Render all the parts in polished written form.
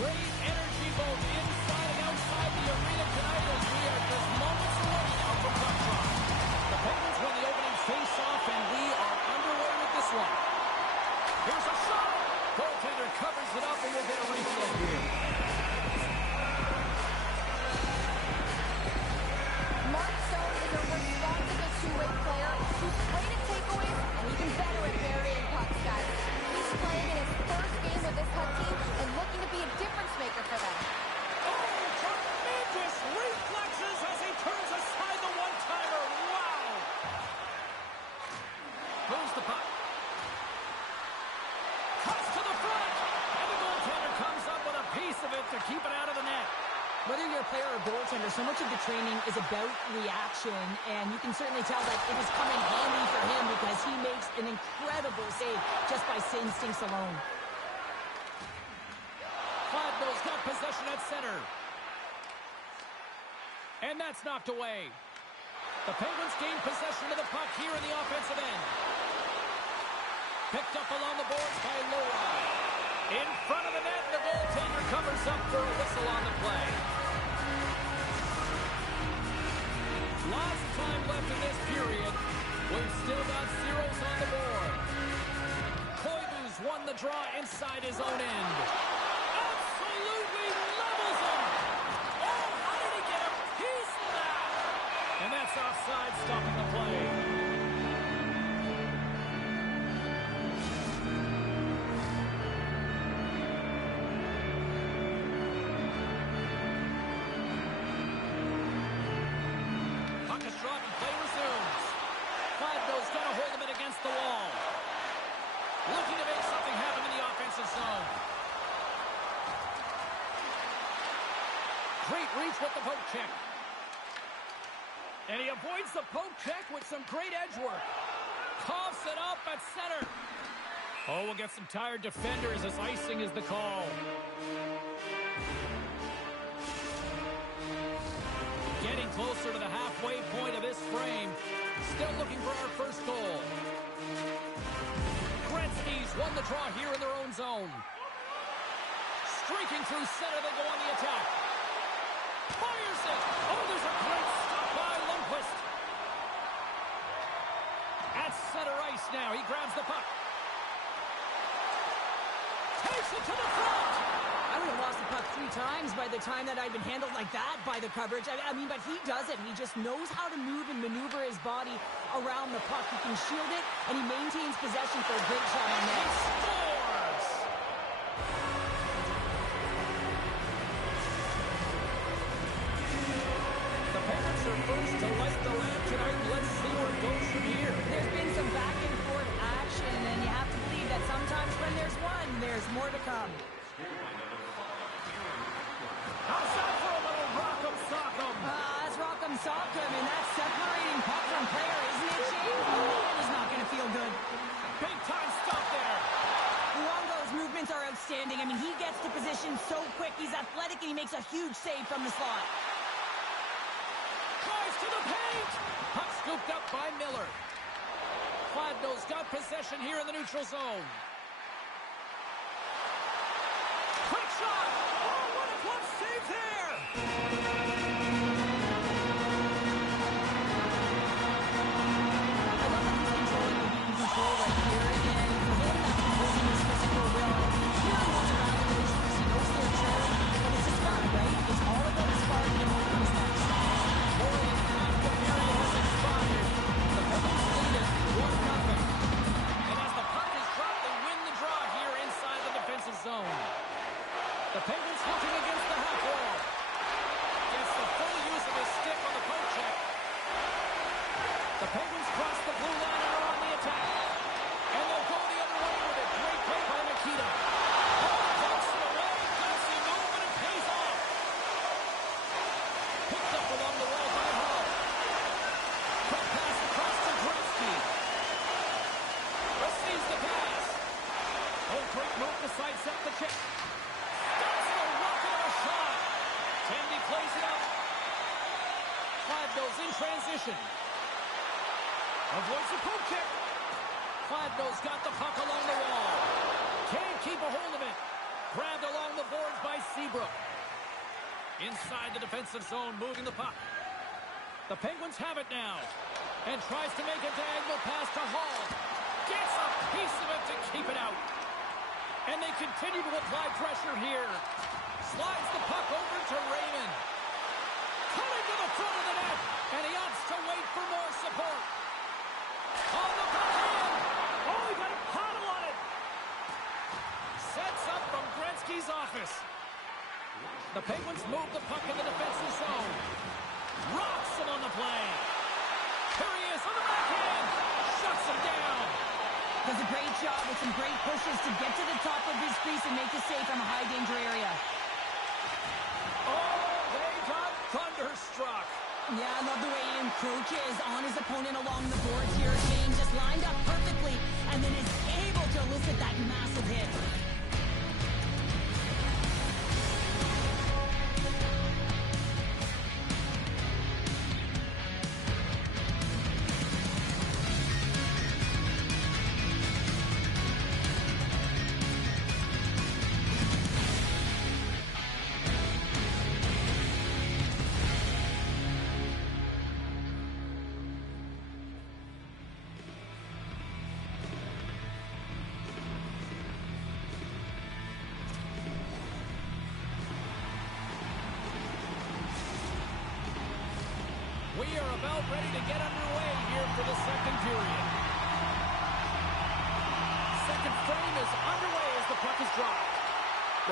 Great energy both inside and outside the arena tonight as we are just moments away now from puck drop. The Penguins win the opening face-off, and we are underway with this one. Here's a shot. Goaltender covers it up, and we'll get a replay here. Mark Stone is a responsible two-way player who's great at takeaways and even better at burying pucks, guys. He's playing in his first game with this Hunt team and looking to be a difference maker for them. Oh, tremendous reflexes as he turns aside the one-timer. Wow! Moves the puck. Cuts to the front. And the goaltender comes up with a piece of it to keep it out of the net. Whether you're a player or goaltender, so much of the training is about reaction, and you can certainly tell that it is coming handy for him because he makes an incredible save just by instincts alone. Fladno's got possession at center. And that's knocked away. The Penguins gain possession of the puck here in the offensive end. Picked up along the boards by Lowry. In front of the net, the goaltender covers up for a whistle on the play. Lots of time left in this period. We've still got zeros on the board. Koivu's won the draw inside his own end. Absolutely levels him! Oh, how did he get a piece of that? And that's offside, stopping the play. The wall. Looking to make something happen in the offensive zone. Great reach with the poke check. And he avoids the poke check with some great edge work. Coughs it up at center. Oh, we'll get some tired defenders as icing is the call. Getting closer to the halfway point of this frame. Still looking for our first goal. Gretzky's won the draw here in their own zone. Streaking through center, they go on the attack. Fires it! Oh, there's a great stop by Lundqvist. At center ice now, he grabs the puck. Takes it to the front! I would have lost the puck 3 times by the time that I'd been handled like that by the coverage. I mean, but he does it. He just knows how to move and maneuver his body around the puck. He can shield it, and he maintains possession for a great shot on net. Scores! The Penguins are first to light the lamp tonight. Let's see where it goes from here. There's been some back and forth action, and you have to believe that sometimes when there's one, there's more to come. Outside for a little rock'em sock'em. That's rock'em sock'em, and that's separating puck from player, isn't it, Shane? Man is not going to feel good. Big time stop there. Luongo's movements are outstanding. I mean, he gets to position so quick. He's athletic, and he makes a huge save from the slot. Drives to the paint. Puck scooped up by Miller. Fladno's got possession here in the neutral zone. Quick shot. Oh, what a clutch save there. I love that he's controlling the beat and control right here. And for him, that's imposing his physical will. He knows around the divisions. He knows their turn. But it's his fun, right? It's all about his fun and what comes next. More than half the period has expired. The Penguins lead it 1-0. And as the puck is dropped, they win the draw here inside the defensive zone. The Penguins looking against the half wall. Gets the full use of his stick on the poke check. The Penguins cross the blue line and are on the attack. And they'll go the other way with a great play by Nikita. Oh, takes it away. Gutsy move, and it pays off. Picked up along the wall by Hall. Quick pass across to Gretzky. Receives the pass. Oh, great move to sidestep the check. That's a rocket of a shot. Tandy plays it up. Fladno's in transition. Avoids the poke check. Fladno's got the puck along the wall. Can't keep a hold of it. Grabbed along the boards by Seabrook. Inside the defensive zone, moving the puck. The Penguins have it now. And tries to make a diagonal pass to Hall. Gets a piece of it to keep it out. And they continue to apply pressure here. Slides the puck over to Raymond. Coming to the front of the net. And he opts to wait for more support. On the backhand. Oh, he got a paddle on it. Sets up from Gretzky's office. The Penguins move the puck in the defensive zone. Rocks him on the play. Here he is on the backhand. Shuts him down. Does a great job with some great pushes to get to the top of his crease and make the save from a high-danger area. Oh, they got thunderstruck. Yeah, I love the way Nhl Pro is on his opponent along the boards here. James just lined up perfectly and then is able to elicit that massive hit. We are about ready to get underway here for the second period. Second frame is underway as the puck is dropped.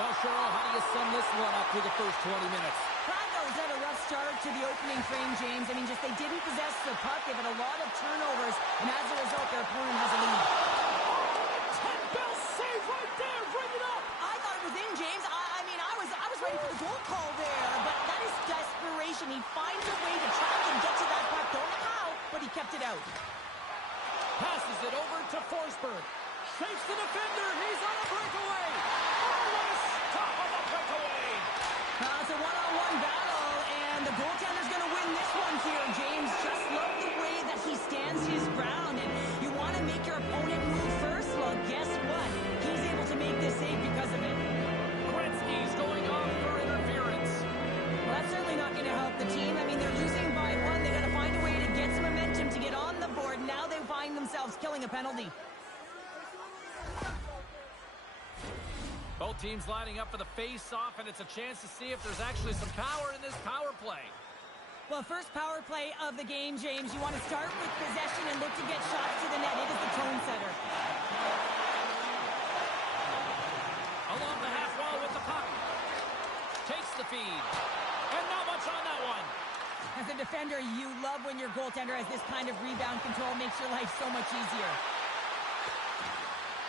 Well, Cheryl, how do you sum this one up through the first 20 minutes? Broncos had a rough start to the opening frame, James. I mean, just they didn't possess the puck. They've had a lot of turnovers, and as a result, their opponent has a lead. Bell save right there. Bring it up. I thought it was in, James. I mean, I was ready for the goal call there, but that is desperation. He finds a way to track and get to that puck. Don't know how, but he kept it out. Passes it over to Forsberg. Shakes the defender. He's on a breakaway. Oh, what a stop on the breakaway. It's a one-on-one battle, and the goaltender's going to win this one here, James. Just love the way that he stands his ground, and you want to make your opponent move first? Well, guess what? He's able to make this save because of it. Gretzky's going off for interference. Well, that's certainly not going to help the team. I mean, they're losing by one. They got to find a way to get some momentum to get on the board. Now they find themselves killing a penalty. Both teams lining up for the face-off, and it's a chance to see if there's actually some power in this power play. Well, first power play of the game, James. You want to start with possession and look to get shots to the net. It is the tone setter. Along the half wall with the puck. Takes the feed. And not much on that one. As a defender, you love when your goaltender has this kind of rebound control. Makes your life so much easier.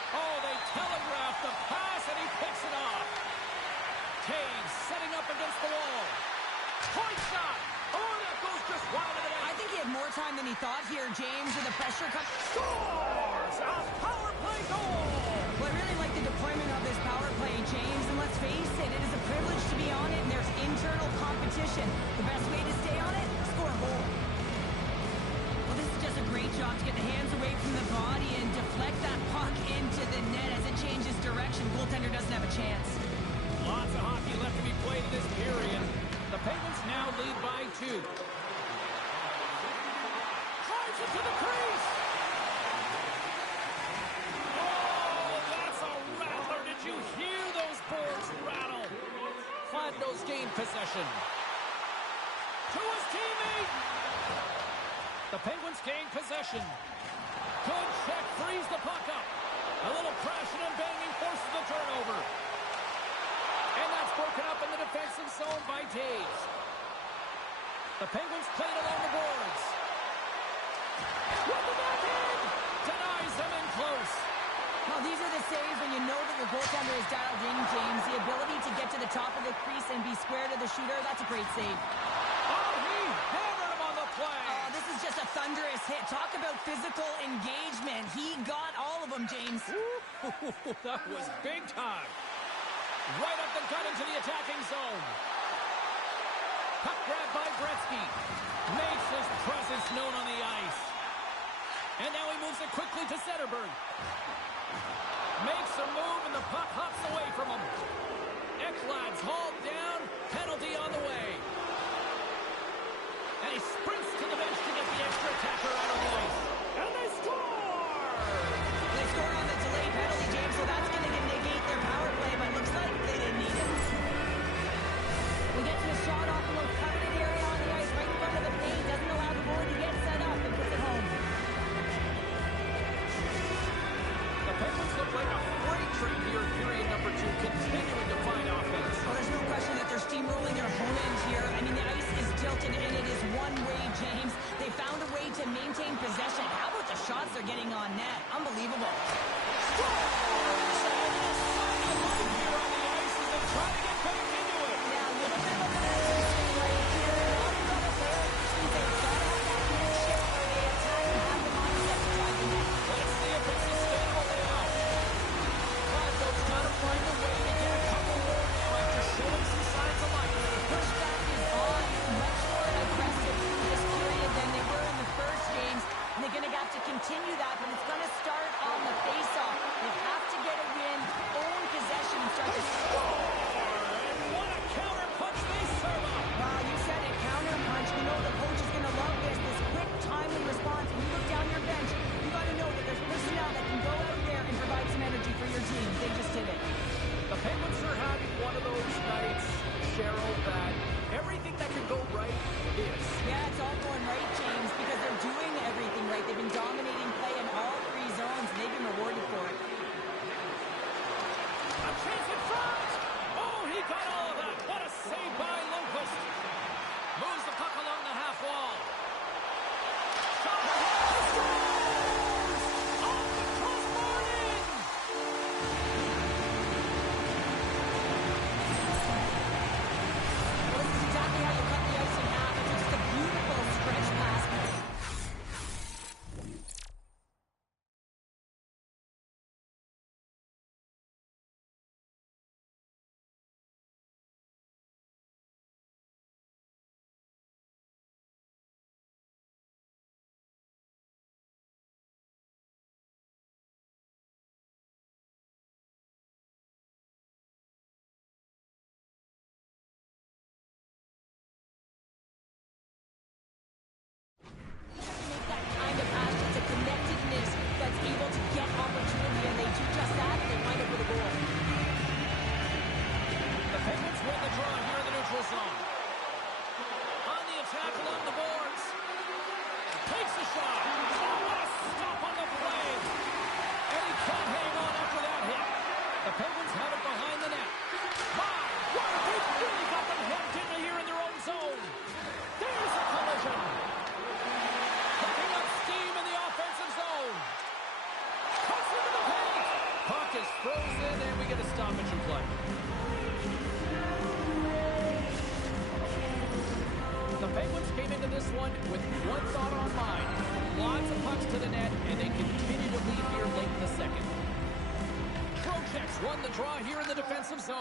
Oh, they telegraph the pass, and he picks it off. Taves setting up against the wall. Point shot. Oh, that goes just wide of the net. I think he had more time than he thought here, James, with the pressure comes. Scores! A power play goal! Well, I really like the deployment of this power play, James, and let's face it, it is a privilege to be on it, and there's internal competition. The best way to stay on it, score a goal. Well, this is just a great job to get the hands away from the body and deflect that puck into the net as it changes direction. Goaltender doesn't have a chance. Lots of hockey left to be played in this period. The Penguins now lead by 2. Drives it to the crease. Oh, that's a rattler. Did you hear those boards rattle? Flatnose gained possession. To his teammate. The Penguins gain possession. Good check, frees the puck up. A little crashing and banging forces the turnover. And that's broken up in the defensive zone by Taves. The Penguins played along the boards. With the backhand! Denies them in close. Well, these are the saves when you know that your goaltender is dialed in, James. The ability to get to the top of the crease and be square to the shooter, that's a great save. Oh, he hammered him on the play. Oh, this is just a thunderous hit. Talk about physical engagement. He got all of them, James. Ooh, that was big time. Right up the gut into the attacking zone. Puck grab by Gretzky. Makes his presence known on the ice. And now he moves it quickly to Zetterberg. Makes a move and the puck hops away from him. Ekblad's hauled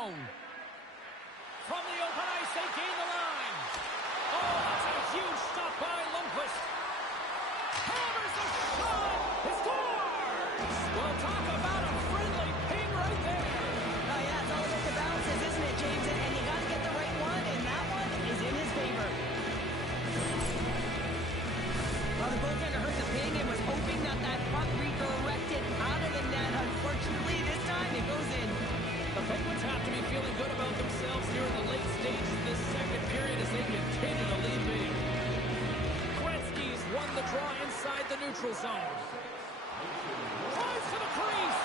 zone. From the open ice, they gain the line. Oh, that's a huge stop by Lundqvist. Hammers a shot. He scores. Well, talk about a friendly ping right there. Oh, yeah, it's all about the bounces, isn't it, James? And you got to get the right one, and that one is in his favor. Well, the goaltender heard the ping and was hoping that that puck redirected out of the net. Unfortunately, this time it goes in. The Penguins have to be feeling good about themselves here in the late stages of this second period as they continue to lead big. Gretzky's won the draw inside the neutral zone. Drives to the crease,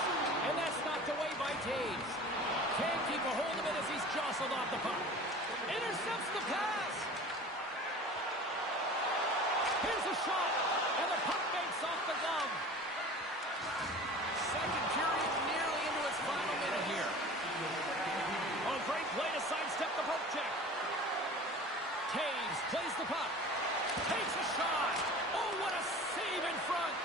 and that's knocked away by Taves. Can't keep a hold of it as he's jostled off the puck. Intercepts the pass. Here's a shot, and the puck banks off the glove. Second period nearly into its final minute here. Oh, great play to sidestep the poke check. Taves plays the puck. Takes a shot. Oh, what a save in front.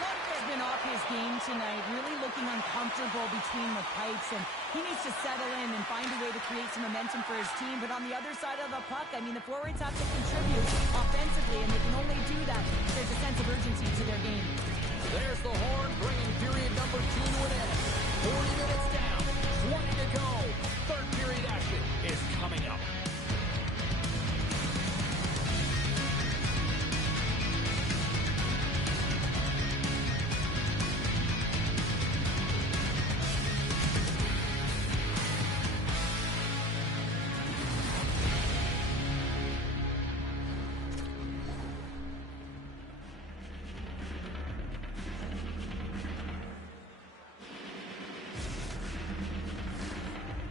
Lundqvist's been off his game tonight, really looking uncomfortable between the pipes, and he needs to settle in and find a way to create some momentum for his team. But on the other side of the puck, I mean, the forwards have to contribute offensively, and they can only do that if there's a sense of urgency to their game. There's the horn, bringing period number 2 to an end. 40 minutes down, 20 to go. Third period action is coming up.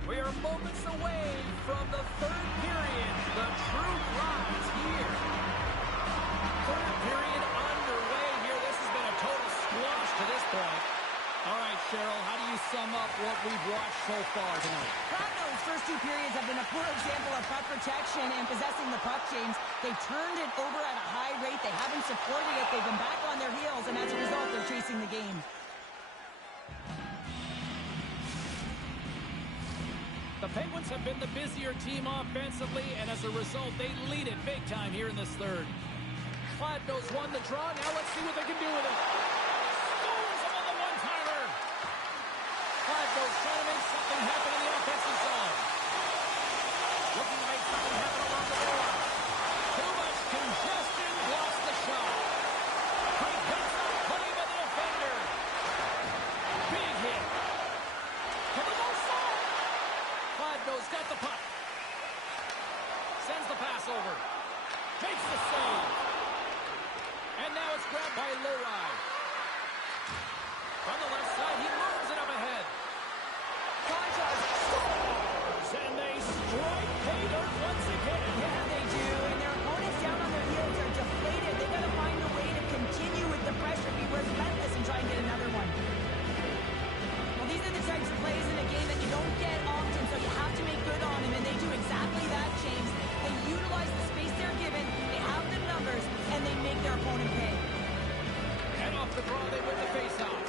We are moments away from the third period. The truth lies here. Third period underway here. This has been a total squash to this point. All right, Cheryl, how do you sum up what we've watched so far tonight? Cardinals' first 2 periods have been a poor example of puck protection and possessing the puck, James. They've turned it over at a high rate. They haven't supported it. They've been back on their heels, and as a result, they're chasing the game. The Penguins have been the busier team offensively, and as a result, they lead it big time here in this third. Kladno's won the draw. Now let's see what they can do with it. Scores him on the one-timer. Kladno's trying to make something happen in the offensive zone. Looking to make something happen along the board. Too much congestion. Lost the shot. He hits up, putting him in the defender. Big hit. From the goal side. Kladno's got the puck. Sends the pass over. Makes the save. And now it's grabbed by Leroy. From the left side, he moves it up ahead. Conchas scores, and they strike pay dirt once again. Yeah, they do, and their opponents down on their heels are deflated. They've got to find a way to continue with the pressure, be relentless, and try and get another one. Well, these are the types of plays in a game that you don't get often, so you have to make good on them, and they do exactly that, James. They utilize the space they're given, they have the numbers, and they make their opponent pay. And off the draw, they win the faceoff.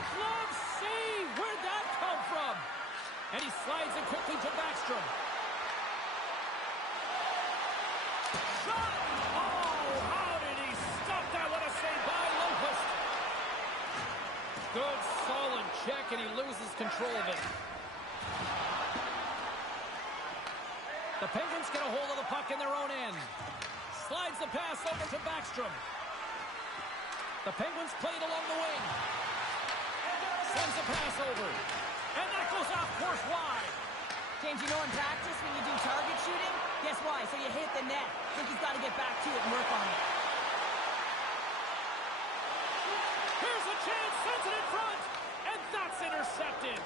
White glove save! Where'd that come from? And he slides it quickly to Backstrom. Shot! Oh, how did he stop that? What a save by Lundqvist. Good, solid check, and he loses control of it. The Penguins get a hold of the puck in their own end. Slides the pass over to Backstrom. The Penguins play it along the wing. Sends the pass over. And that goes off course wide. James, you know in practice when you do target shooting, guess why? So you hit the net. I think he's got to get back to it and work on it. Here's a chance, sends it in front, and that's intercepted.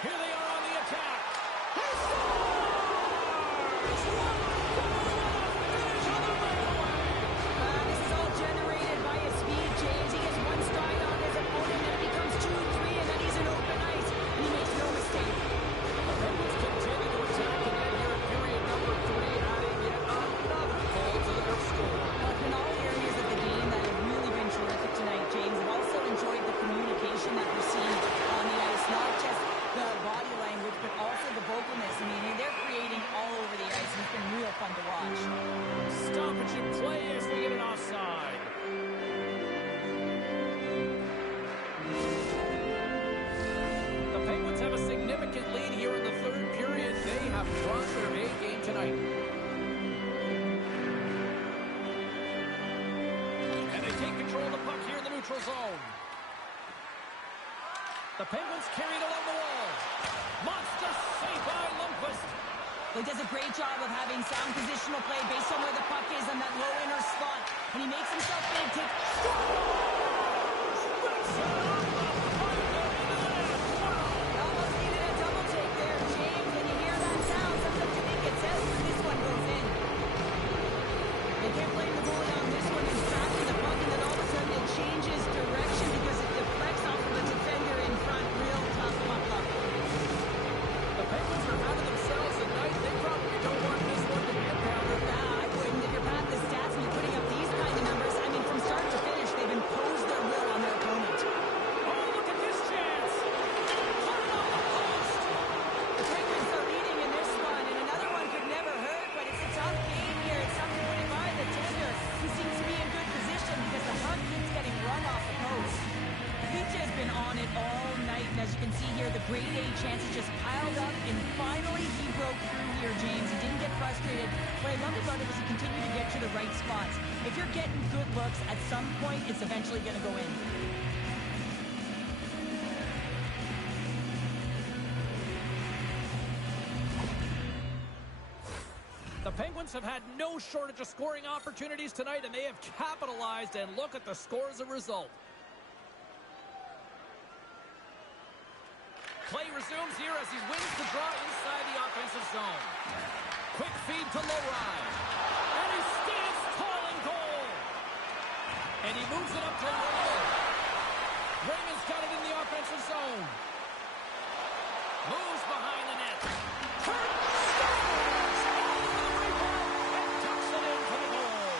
Here they are on the attack. He scores! This is all generated by his speed, James. He gets one stride on his opponent, and it becomes 2-3, and then he's in open ice, and he makes no mistake. The Penguins continue to attack the net here in period number 3, adding yet another goal to their score. Well, it's been all areas of the game that have really been terrific tonight, James. I've also enjoyed the communication that we're seeing on the ice, not just the body language, but also the vocalness. I mean, they're creating all over the ice, and it's been real fun to watch. Stoppage in play as we get an offside. The Penguins have a significant lead here in the third period. They have brought their A game tonight. And they take control of the puck here in the neutral zone. The Penguins carry it along the wall. Monster save by Lundqvist. He does a great job of having sound positional play based on where the puck is on that low inner slot. And he makes himself big, almost needed a double take there, James. When you hear that sound, sometimes you think it's out, but this one goes in. They can't blame the goalie on this one. He's tracking the puck, and then all of a sudden it changes direction because it deflects off of the defender in front. Real tough puck luck. The Penguins are having themselves a night. They probably don't want this one to be a powder. Nah, I wouldn't. If you're past the stats and you're putting up these kind of numbers, I mean, from start to finish, they've imposed their will on their opponent. Oh, look at this chance. Put it on the post. The Penguins are leading in this one, and another one could never hurt, but it's a tough game here. It's tough to put it by the tender, who seems to be in good position because the puck keeps getting run off the post. Pizza has been on it all night, and as you can see here, the grade A chances just piled up, and finally he broke through here, James. He didn't get frustrated. What I loved about it was he continued to get to the right spots. If you're getting good looks, at some point, it's eventually going to go in. The Penguins have had no shortage of scoring opportunities tonight, and they have capitalized, and look at the score as a result. Play resumes here as he wins the draw inside the offensive zone. Quick feed to Lowry. And he stands tall in goal. And he moves it up to Raymond. Raymond's got it in the offensive zone. Moves behind the net. Turns, scores! Over the rebound and tucks it into the goal.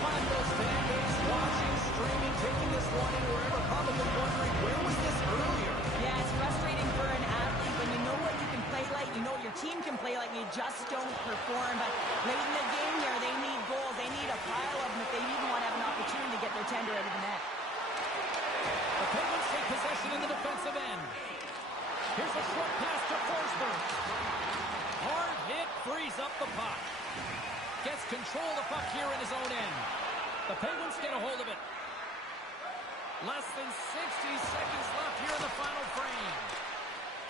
Find those fan base watching, streaming, taking this one in wherever, probably wondering, where was this earlier? Yeah, it's frustrating for an athlete when you know what you can play like, you know what your team can play like, and you just don't perform. But late in the game here, they need goals. They need a pile of them if they even want to have an opportunity to get their tender out of the net. The Penguins take possession in the defensive end. Here's a short pass to Forsberg. Hard hit, frees up the puck. Gets control of the puck here in his own end. The Penguins get a hold of it. Less than 60 seconds left here in the final frame.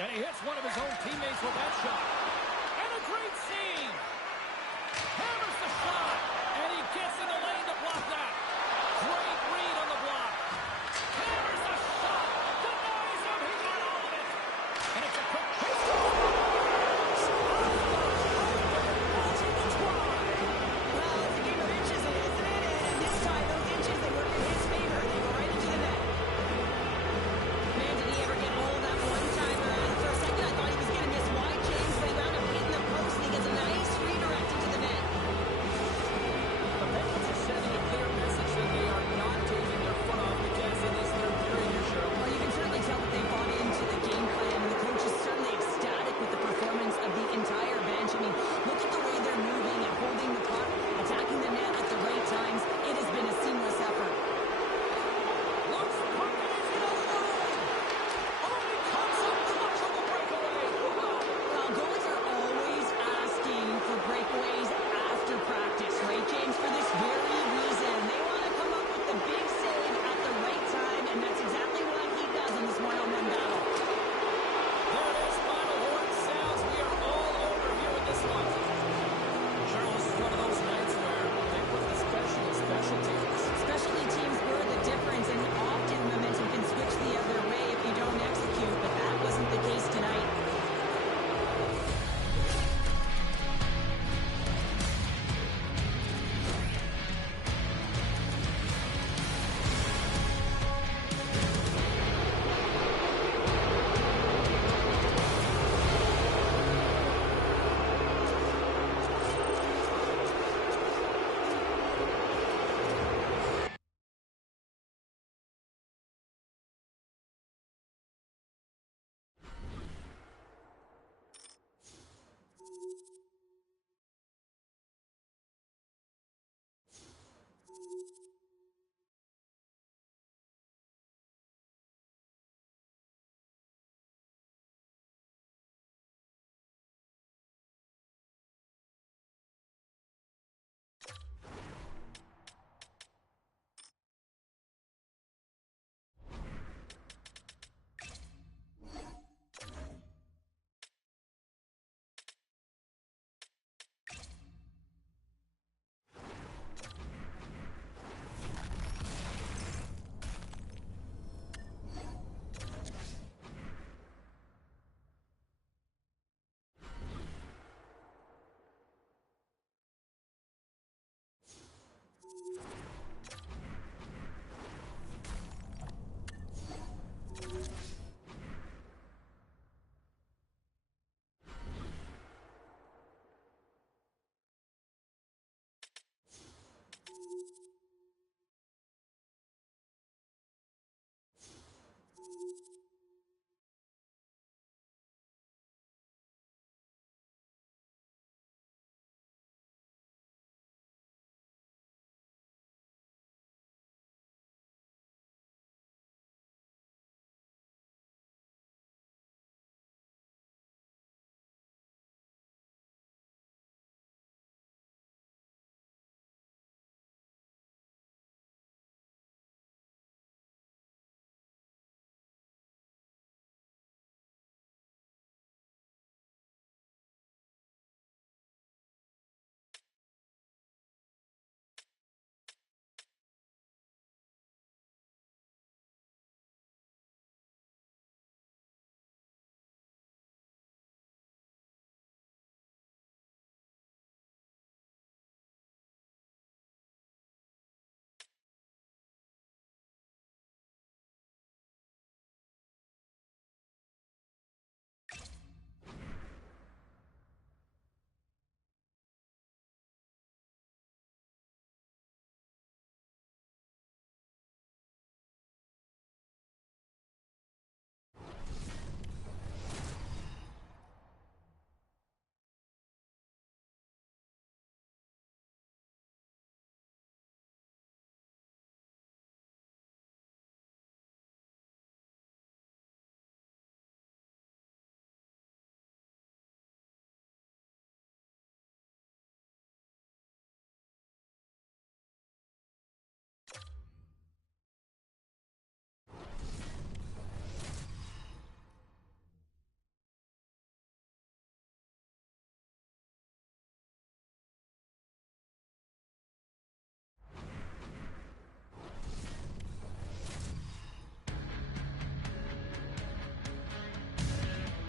And he hits one of his own teammates with that shot. And a great save. Hammers the shot. And he gets in the lane to block that. Great read on the block. Hammers the shot. Denies him. He got all of it. And it's a quick kick. Well, it's a game of inches, isn't it? And this time, those inches, they work in his favor. They go right into the net. Man, did he ever get hold of that one-timer. For a second, I thought he was going to miss wide, James, but he wound up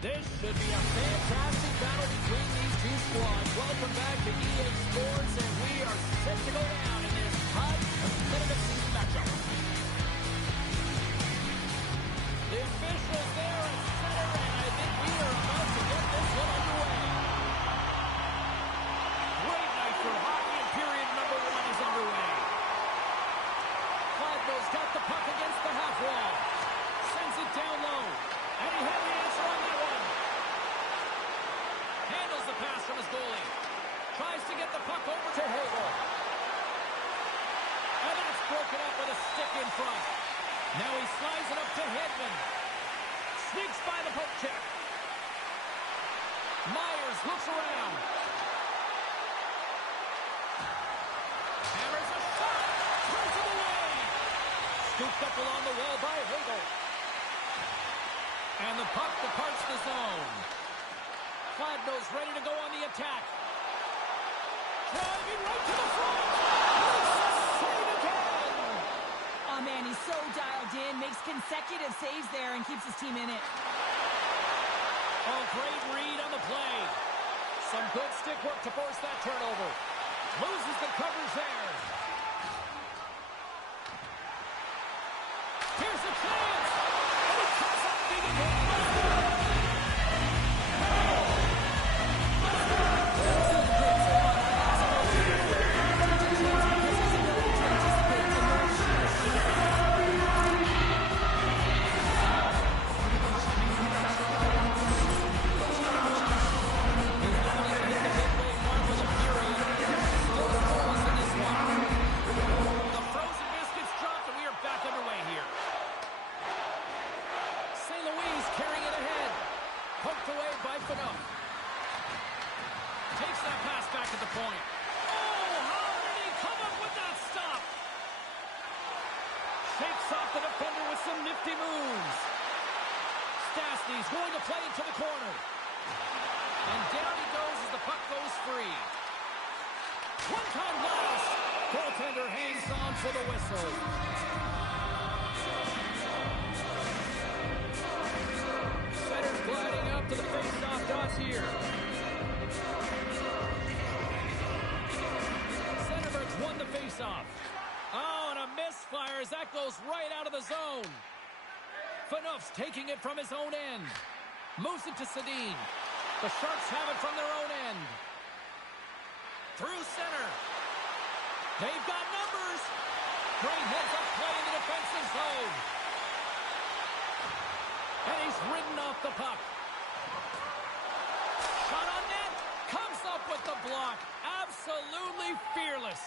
This should be a fantastic battle between these two squads. Welcome back to EA Sports, and we are set to go down in this hot, competitive season matchup. The officials there at center, and I think we are about to get this one underway. Great night for hockey, and period number 1 is underway. Fladno's got the puck against the half wall. Sends it down low, and he had the answer on that one. Handles the pass from his goalie. Tries to get the puck over to Nhl. And that's broken up with a stick in front. Now he slides it up to Hedman. Sneaks by the poke check. Myers looks around. Hammers a shot. Turns it away. Scooped up along the wall by Nhl. And the puck departs the zone. Fladno's ready to go on the attack. Driving right to the front. Save again. Oh, man, he's so dialed in. Makes consecutive saves there and keeps his team in it. Oh, great read on the play. Some good stick work to force that turnover. Loses the coverage there. Here's a chance. And he cuts up big again. going to play into the corner. And down he goes as the puck goes free. One-time blast. Goaltender hangs on for the whistle. Center's gliding up to the face-off dots here. Centerberg's won the face-off. Oh, and a misfire as that goes right out of the zone. Phaneuf's taking it from his own end. Moves it to Sedin. The Sharks have it from their own end. Through center. They've got numbers. Great heads-up play in the defensive zone. And he's ridden off the puck. Shot on net. Comes up with the block. Absolutely fearless.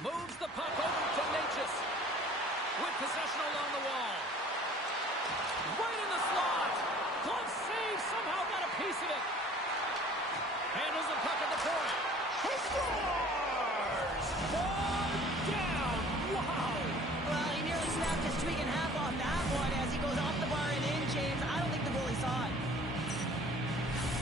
Moves the puck over to Natchez. With possession along the wall. Right in the slot. Glove save. Somehow got a piece of it. Handles the puck at the point. He scores! Far down. Wow. Well, he nearly snapped his streak in half on that one as he goes off the bar and in, James. I don't think the goalie saw it.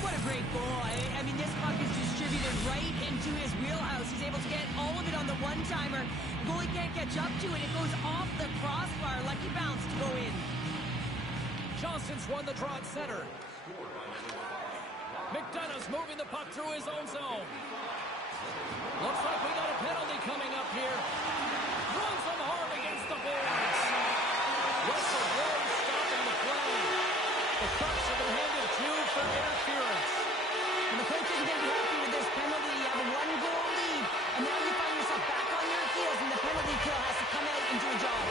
What a great goal. I mean, this puck is distributed right into his wheelhouse. He's able to get all of it on the one-timer. The goalie can't catch up to it. It goes off the crossbar. Lucky bounce to go in. Johnson's won the draw at center. McDonough's moving the puck through his own zone. Looks like we got a penalty coming up here. Runs him hard against the boards. Whistle blows, stopping the play. The Sharks have been handed 2 for interference. And the coach isn't going to be happy with this penalty. You have a 1-goal lead, and now you find yourself back on your heels, and the penalty kill has to come out and do a job.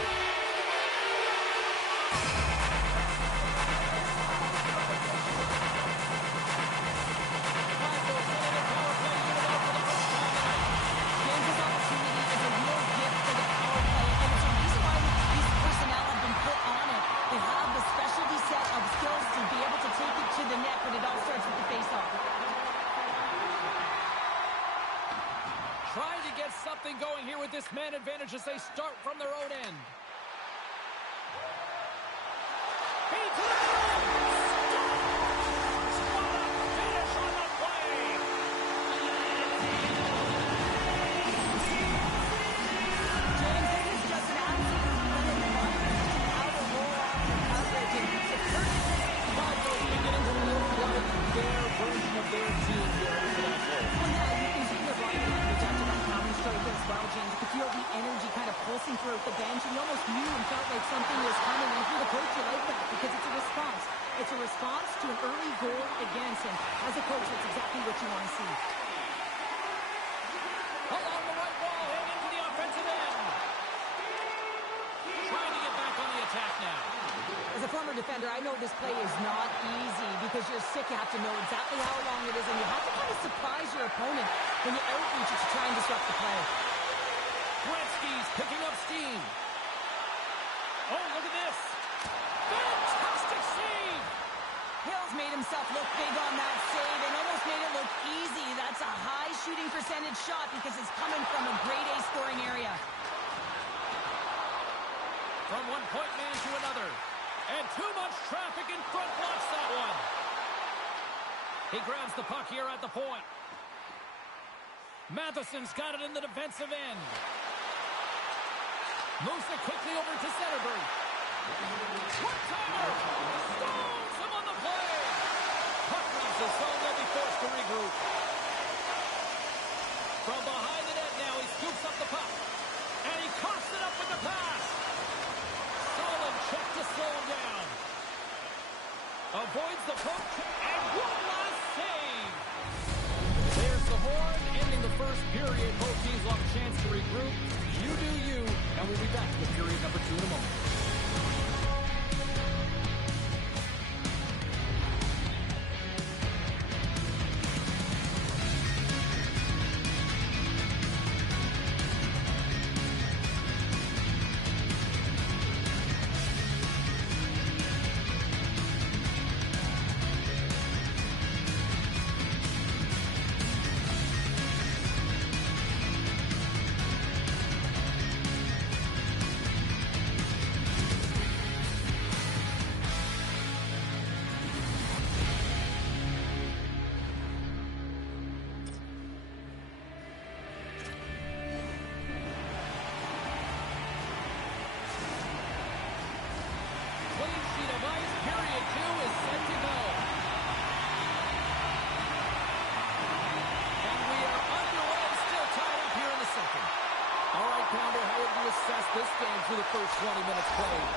Going here with this man advantage as they start from their own end. Feed to the goal! Scores! What a finish on the play! James, this is just an absolute running run out of roll off the coverage. And it's hurting Broncos beginning to look like their version of their team here after that goal. Well, yeah, you can see the running we talked about counter-strike as well, James. You could feel the energy kind of pulsing throughout the bench, and you almost knew and felt like something was coming. And if you're the coach, you like that because it's a response. It's a response to an early goal against him. As a coach, that's exactly what you want to see. Along the right wall, heading into the offensive end. Trying to get back on the attack now. As a former defender, I know this play is not easy because you're sick. You have to know exactly how long it is, and you have to kind of surprise your opponent when you outreach it to try and disrupt the play. Gretzky's picking up steam. Oh, look at this. Fantastic save. Hill's made himself look big on that save and almost made it look easy. That's a high shooting percentage shot because it's coming from a grade A scoring area. From one point man to another. And too much traffic in front blocks that one. He grabs the puck here at the point. Matheson's got it in the defensive end. Moves it quickly over to Zetterberg. One-timer! Stones him on the play! Puck leaves the zone, they'll be forced to regroup. From behind the net now, he scoops up the puck. And he coughs it up with the pass. Solid check to slow him down. Avoids the poke, and one last save! There's the horn, ending the first period. Both teams will have a chance to regroup. You do you, and we'll be back with period number 2 in a moment. this game through the first 20 minutes played.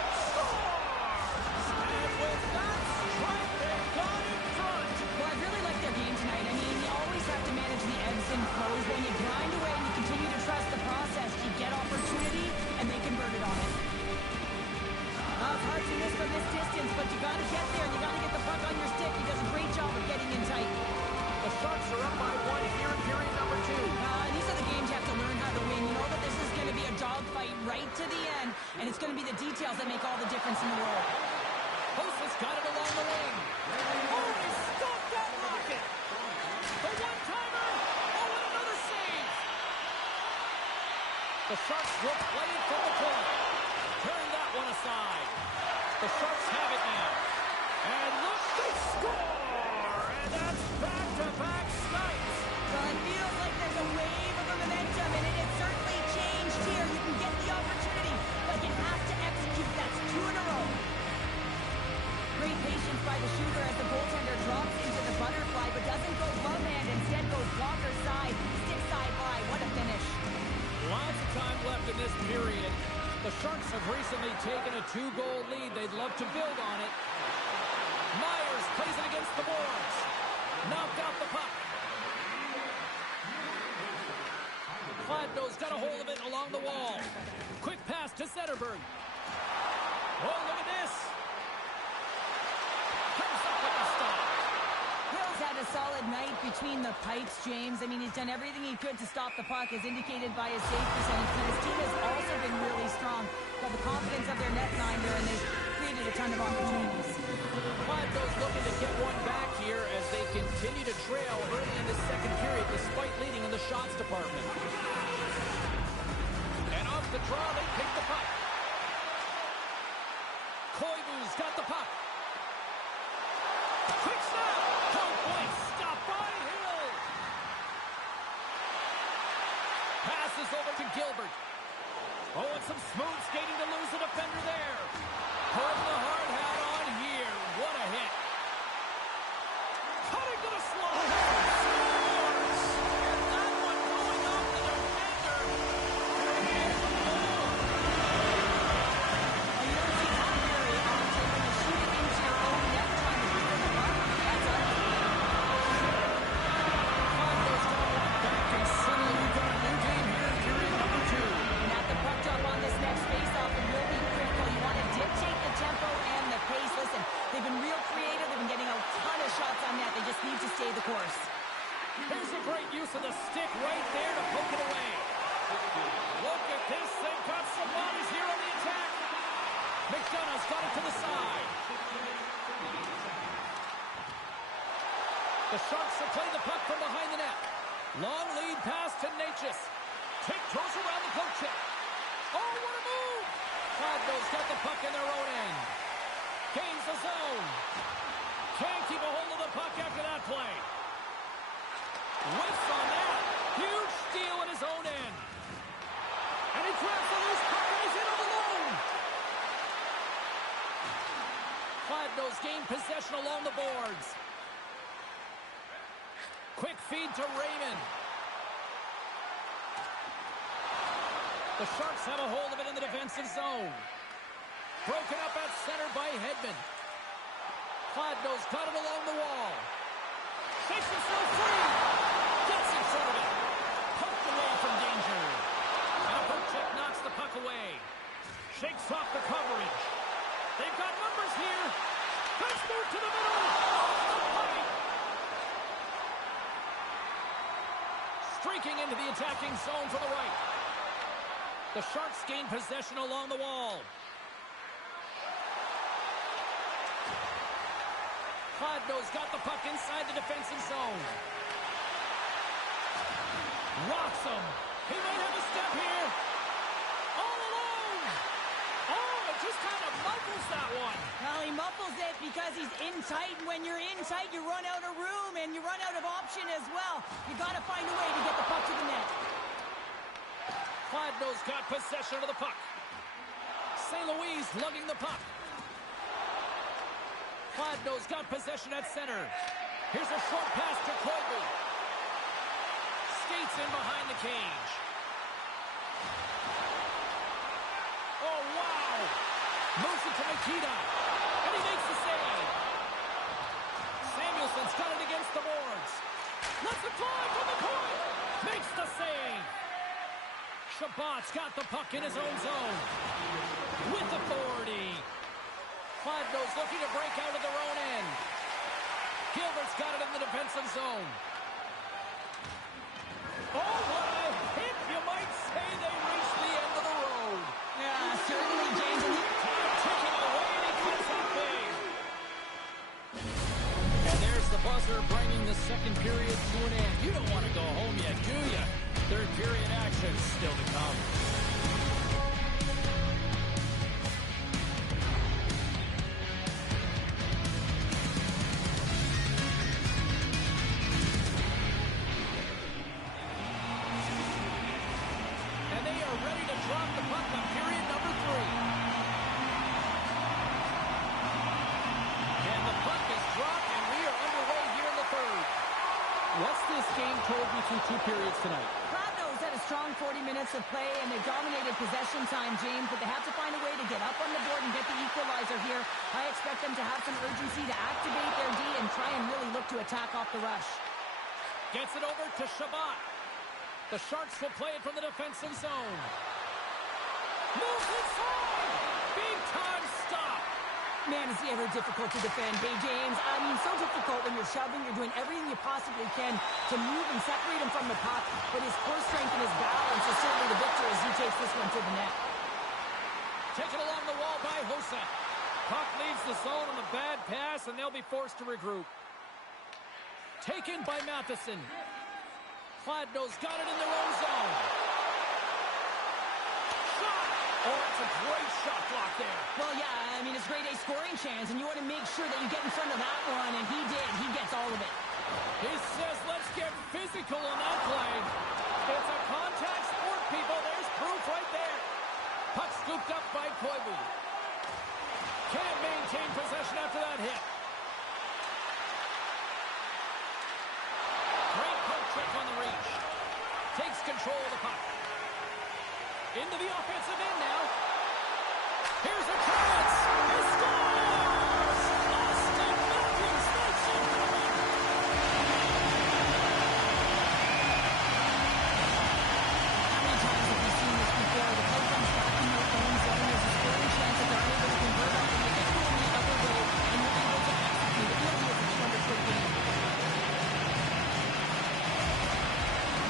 And with that strike, they got in front. Well, I really like their game tonight. I mean, you always have to manage the ebbs and flows. When you grind away and you continue to trust the process, you get opportunity, and they converted on it. It's hard to miss from this distance, but you got to get there, and you got to get the puck on your stick. He does a great job of getting in tight. The Sharks are up by 1 here in period number 2. These are the games you have to learn how to win. You know that this is going to be a dogfight right to the end, and it's going to be the details that make all the difference in the world. Post has got it along the wing. Oh, he stopped that rocket. The one-timer. Oh, and another save. The Sharks will play it from the corner. Turn that one aside. The Sharks have it now. And look, they score! And that's back-to-back snipes. Well, it feels like there's a wave of momentum, and it has certainly changed here. You can get the opportunity, but you have to execute. That's 2 in a row. Great patience by the shooter as the goaltender drops into the butterfly, but doesn't go glove hand. Instead goes blocker side, stick side high. What a finish. Lots of time left in this period. The Sharks have recently taken a 2-goal lead. They'd love to build on it. Myers plays it against the boards. Knocked out the puck. Kladno's got a hold of it along the wall. Quick pass to Zetterberg. Oh, look at this. Comes up with a stop. Hill's had a solid night between the pipes, James. I mean, he's done everything he could to stop the puck, as indicated by his save percentage. But his team has also been really strong. Got the confidence of their netminder, and they've created a ton of opportunities. Kladno's looking to get one back here as they continue to trail early in the second period, despite leading in the shots department. And off the draw, they pick the puck. Koivu's got the puck. Quick snap! Point blank, stop by Hill! Passes over to Gilbert. Oh, and some smooth skating to lose the defender there. Putting the hard hat on here. What a hit. Cutting to the slot. Scores! And that one going off the defender. And the goal. Well, you don't see that very often when you shoot it into your own net trying to clear the puck. That's unbelievable. Kladno's got one back, and suddenly we've got a new game here in period number 2. And at the puck drop on this next faceoff, it will be critical. You want to dictate the tempo and the pace. Listen, they've been real creative. They've been getting a ton of shots on net. They just need to stay the course. Here's a great use of the stick right there to poke it away. Look at this. They've got some bodies here on the attack. McDonough's got it to the side. The Sharks have played the puck from behind the net. Long lead pass to Natchez. Tiptoes around the poke check. Oh, what a move! Kladno's got the puck in their own end. Gains the zone. Can't keep a hold of the puck after that play. Whiffs on that. Huge steal in his own end. And he grabs the loose puck and he's in on the alone. Kladno's gained possession along the boards. Quick feed to Raymond. The Sharks have a hold of it in the defensive zone. Broken up at center by Hedman. Kladno's got it along the wall. Shakes himself free. Gets in front of it. Poked away from danger. And a poke check knocks the puck away. Shakes off the coverage. They've got numbers here. Nice move to the middle. Off the pipe. Streaking into the attacking zone from the right. The Sharks gain possession along the wall. Kladno's got the puck inside the defensive zone. Rocks him. He might have a step here. All alone. Oh, it just kind of muffles that one. Well, he muffles it because he's in tight, and when you're in tight, you run out of room, and you run out of option as well. You got to find a way to get the puck to the net. Kladno's got possession of the puck. St. Louis lugging the puck. Kladno's got possession at center. Here's a short pass to Koivu. Skates in behind the cage. Moves it to Makita. And he makes the save. Samuelson's got it against the boards. Lets it fly from the point. Makes the save. Shabbat's got the puck in his own zone. With authority. Fladno's looking to break out of their own end. Gilbert's got it in the defensive zone. Oh, what a hit! You might say they reached the end of the road. Yeah, certainly, James. Time ticking away, and he cuts it big. And there's the buzzer bringing the second period to an end. You don't want to go home yet, do you? Third period action still to come. And they are ready to drop the puck on period number 3. And the puck is dropped, and we are underway here in the third. What's this game told you through 2 periods tonight? Fladno's had a strong 40 minutes of play, and they've dominated possession time, James, but they have to find a way to get up on the board and get the equalizer here. I expect them to have some urgency to activate their D and try and really look to attack off the rush. Gets it over to Shabbat. The Sharks will play it from the defensive zone. Moves inside! Big time stop! Man, is he ever difficult to defend. Hey, James, I mean, so difficult when you're shoving. You're doing everything you possibly can to move and separate him from the puck. But his core strength and his balance is certainly the victor as he takes this one to the net. Taken along the wall by Hossa. Puck leaves the zone on a bad pass, and they'll be forced to regroup. Taken by Matheson. Fladno's got it in their own zone. Shot! Oh, that's a great shot block there. Well, yeah, I mean, it's grade A scoring chance, and you want to make sure that you get in front of that one, and he did. He gets all of it. He says, let's get physical on that play. It's a contact sport, people. There's proof right there. Puck scooped up by Koivu. Can't maintain possession after that hit. Great poke check on the reach. Takes control of the puck. Into the offensive end now. Here's a chance. He scores! Austin Matthews makes it happen. How many times have we seen this before? The play comes back in their own zone. There's a scoring chance that they're unable to convert on, and they get going the other way, and you're able to execute. It really is a wonderful game.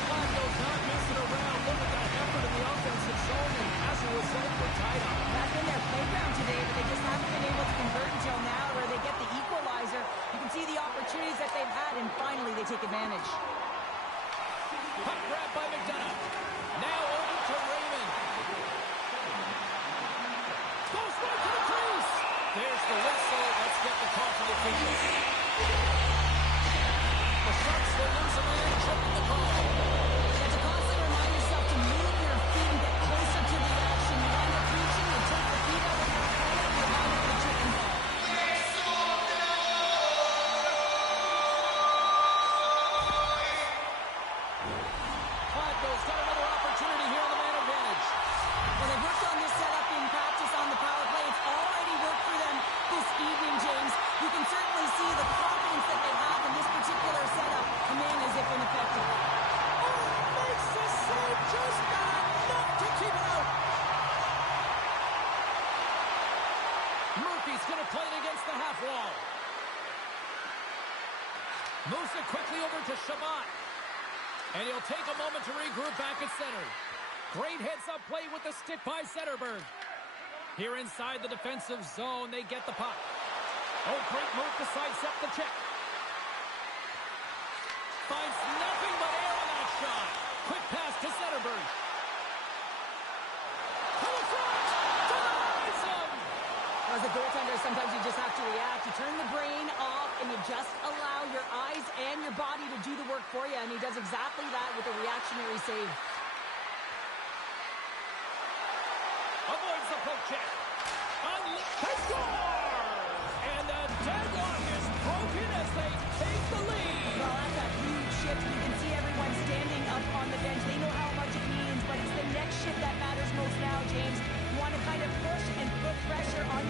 Fladno's not messing around. Look at that effort in the offensive zone, and as a result, we're tied up. That's been their playground today, but they just haven't been able to convert until now where they get the equalizer. You can see the opportunities that they've had, and finally they take advantage. Puck grab by McDonough. Now over to Raymond. Goes right to the crease. There's the whistle. Let's get the call from the officials. The Sharks will lose a man, checking the call. Yeah, to constantly remind yourself to move your feet and get closer to the action. You wind up reaching, you take the feet out of your opponent, you're on with the chicken ball. Fladno's got another opportunity here on the man advantage. Well, they've worked on this setup in practice on the power play. It's already worked for them this evening, James. You can certainly see the confidence that they have in this particular setup. The man is if ineffective. Oh, makes the save, just not enough to keep it out. Murphy's going to play it against the half wall. Moves it quickly over to Shabbat. And he'll take a moment to regroup back at center. Great heads-up play with the stick by Zetterberg. Here inside the defensive zone, they get the puck. Oh, great move to sidestep the check. Finds nothing but air on that shot. Quick pass to Zetterberg. To the front! Denies him! As a goaltender, sometimes you just have to react. You turn the brain off, and you just allow your eyes and your body to do the work for you, and he does exactly that with a reactionary save. Avoids the poke check. They score! And the deadlock is broken as they take the lead. Well, that's a huge shift. You can see everyone standing up on the bench. They know how much it means, but it's the next shift that matters most now, James. You want to kind of push and put pressure on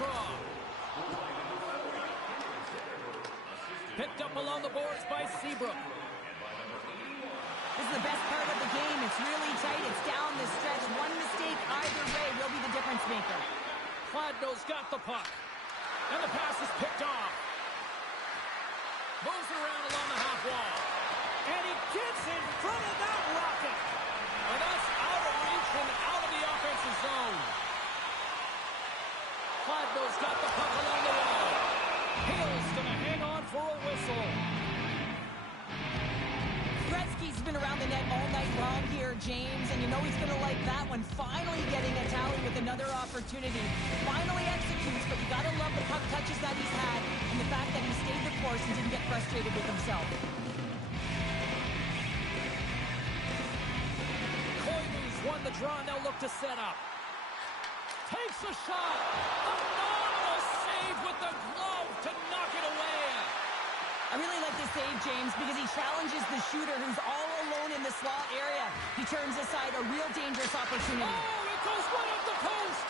draw. Picked up along the boards by Seabrook. This is the best part of the game. It's really tight. It's down the stretch. One mistake either way will be the difference maker. Gladno's got the puck. And the pass is picked off. Moves it around along the half wall. And he gets in front of that rocket. And that's out of reach and out of the offensive zone. Gladno's got the puck along the wall. Hill's going to hang on for a whistle. Gretzky's been around the net all night long here, James, and you know he's going to like that one. Finally getting a tally with another opportunity. Finally executes, but you got to love the puck touches that he's had and the fact that he stayed the course and didn't get frustrated with himself. Koivu's won the draw, and they'll look to set up. Takes a shot. A phenomenal save with the glove to knock it away. I really like this save, James, because he challenges the shooter who's all alone in the slot area. He turns aside a real dangerous opportunity. Oh, it goes right up the post.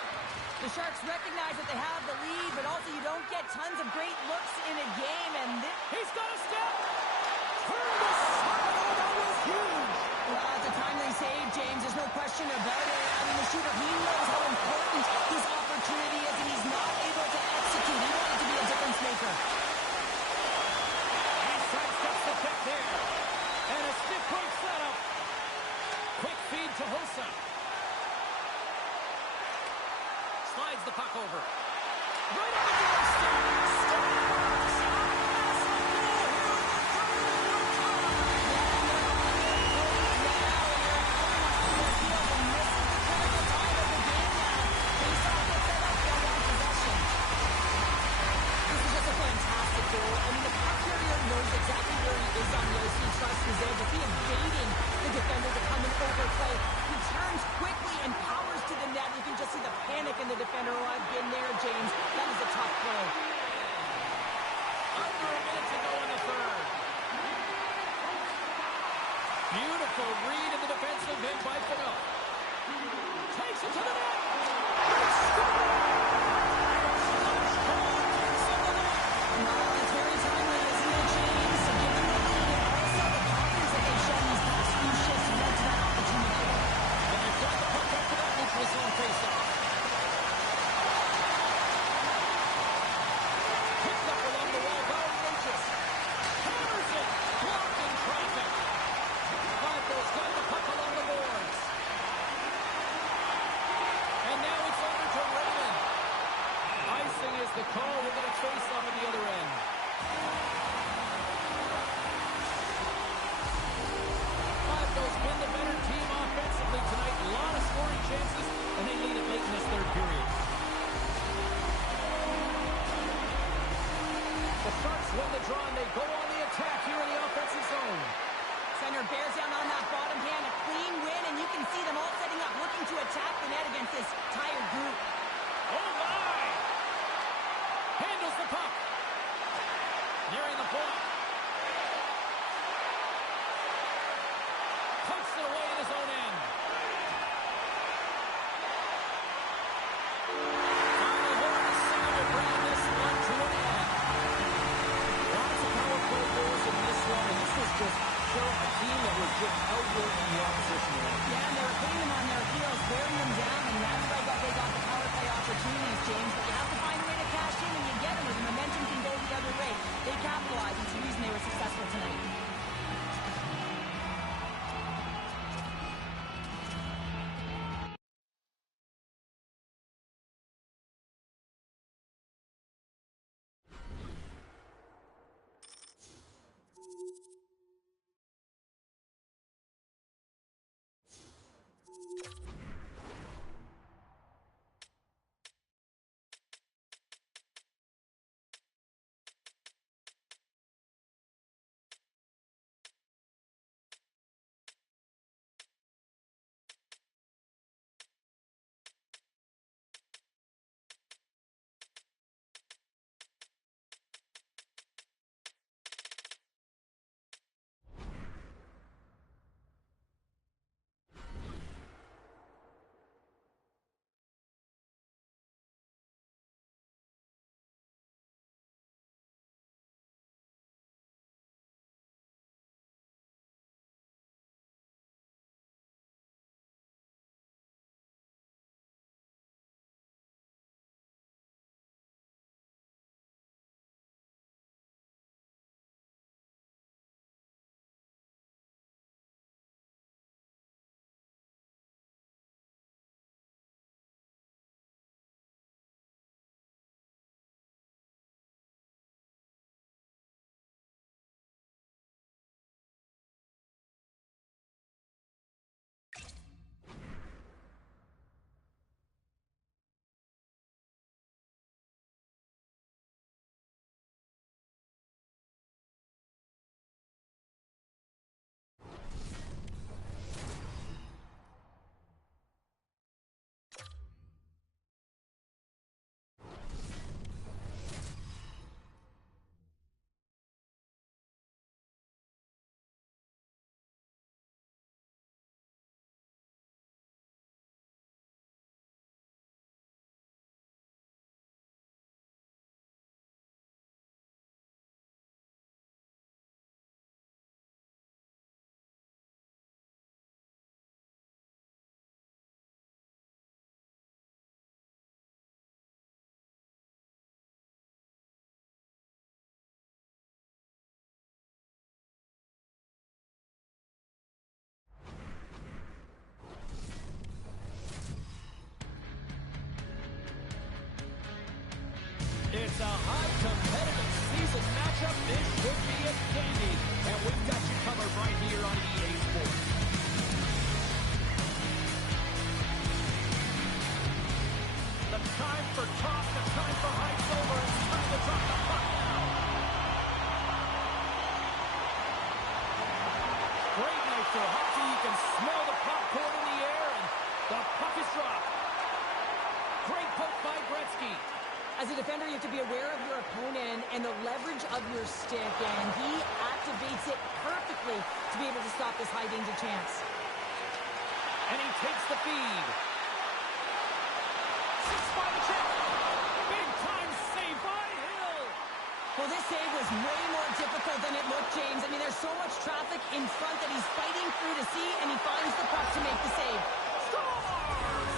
The Sharks recognize that they have the lead, but also you don't get tons of great looks in a game, and He's got a step. Turned aside. Oh, that was huge. well, it's a timely save, James. There's no question about it. I mean, the shooter, he knows how important this opportunity is, and he's not able to execute. He wanted to be a difference maker. Sidesteps the pick there. And a stiff break setup. Quick feed to Hossa. Slides the puck over. Right on the doorstep. Stars! This is just a fantastic goal. I mean, the puck carrier knows exactly where he is on the ice. He trusts his edge. He is baiting the defender to come and overplay. He turns quickly and powers to the net. You can just see the panic in the defender. Oh, I've been there, James. That is a tough play. Under a minute to go in the third. Beautiful read in the defensive end by Fano. Takes it to the net. It's very timely, isn't it, James? So give them the lead and also the confidence that they've shown these past few shifts led to that opportunity. And they've got the puck after that neutral zone faceoff. Picked up along the wall by Roachus. Hammers it. Blocked in traffic. Gladno's got the puck along the boards. And now it's over to Raymond. Icing is the call. We're going to face off at the other end. Gladno's been the better team offensively tonight. A lot of scoring chances, and they lead it late in this third period. The Sharks win the draw, and they go on the attack here in the offensive zone. Center bears down on that bottom hand, a clean win, and you can see them all setting up, looking to attack the net against this tired group. Oh, my! Handles the puck. Nearing the point. Puts it away in his own end. Final horn is sounded to bring this one to an end. Lots of power play goals in this one, and this was just a team that was just outworking the opposition. Yeah, and they were putting them on their heels, wearing them down, and that's why they got the power play opportunities, James. But you have to find a way to cash in, and you get them, or the momentum can go the other way. They capitalized. It's the reason they were successful tonight. a high competitive season matchup. This should be a dandy. And we've got you covered right here on EA Sports. The time for talk, the time for heights over. It's time to drop the puck now. Great night for hockey. You can smell the popcorn in the air, and the puck is dropped. Great poke by Gretzky. As a defender, you have to be aware of your opponent and the leverage of your stick, and he activates it perfectly to be able to stop this high-danger chance. And he takes the feed. 6-5 check. Big-time save by Hill. Well, this save was way more difficult than it looked, James. I mean, there's so much traffic in front that he's fighting through to see, and he finds the puck to make the save. Scores!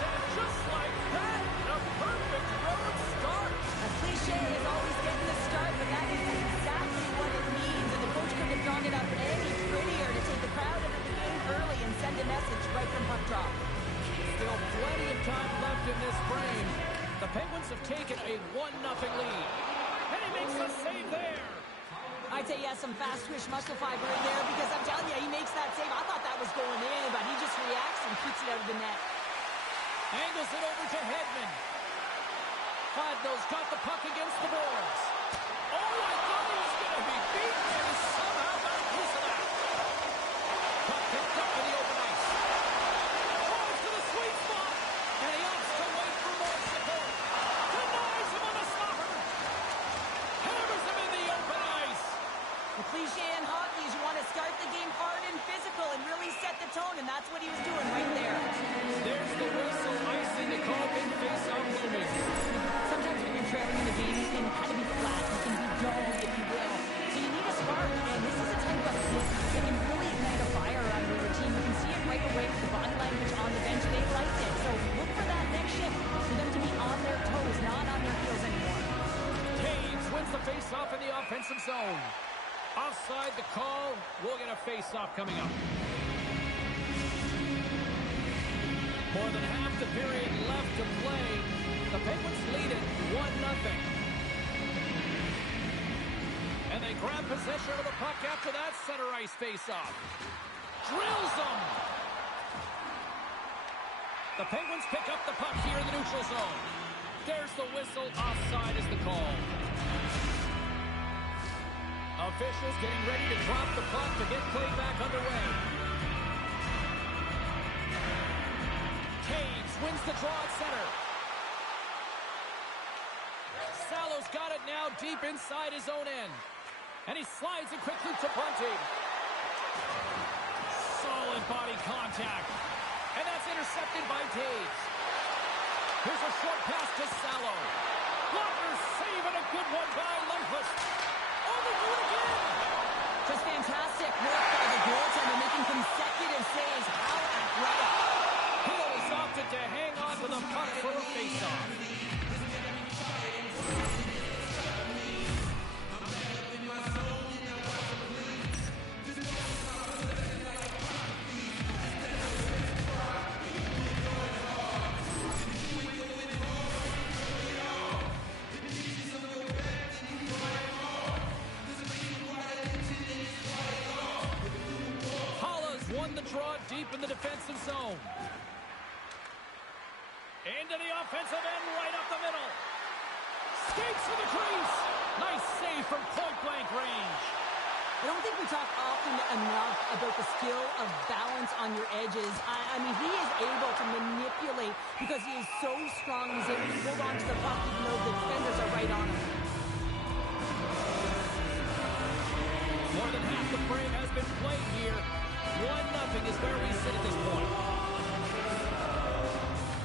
And just like that, a perfect road start. A cliche is always getting the start, but that is exactly what it means. And the coach couldn't have drawn it up any prettier to take the crowd out of the game early and send a message right from puck drop. Still plenty of time left in this frame. The Penguins have taken a 1-0 lead. And he makes a save there. I'd say, yeah, some fast twitch muscle fiber in there because I'm telling you, he makes that save. I thought that was going in, but he just reacts and keeps it out of the net. Angles it over to Hedman. Fadno's got the puck against the boards. Oh, I thought he was going to be beaten, and he somehow got a piece of that. Puck picked up in the open ice. Drives to the sweet spot, and he opts to wait for more support. Denies him on the stopper. Hammers him in the open ice. The cliche in hockey is you want to start the game hard and physical and really set the tone, and that's what he was doing right there. There's the whistle, icing the call, big face-off looming. Sometimes when you're trailing in the game, you can kind of be flat, you can be dull, if you will. So you need a spark, and this is a type of hit that can really ignite a fire under your team. You can see it right away with the body language on the bench. They liked it. So look for that next shift for them to be on their toes, not on their heels anymore. Taves wins the face-off in the offensive zone. Offside the call. We'll get a face-off coming up. More than half the period left to play. The Penguins lead it 1-0. And they grab possession of the puck after that center ice face-off. Drills them. The Penguins pick up the puck here in the neutral zone. There's the whistle. Offside is the call. Officials getting ready to drop the puck to get play back underway. Taves wins the draw at center. Salo's got it now deep inside his own end. And he slides it quickly to Bunting. Solid body contact. And that's intercepted by Taves. Here's a short pass to Salo. Blocker save and a good one by Lundqvist. Oh, they do it again! Just fantastic work by the goaltender, making consecutive saves. How athletic. Hill opted to hang on to the puck for a faceoff. Draw deep in the defensive zone. Into the offensive end, right up the middle. Skates to the crease. Nice save from point-blank range. I don't think we talk often enough about the skill of balance on your edges. I mean, he is able to manipulate because he is so strong. He's able to hold on to the puck even though the defenders are right on him. More than half the frame has been played here. 1-0 is where we sit at this point.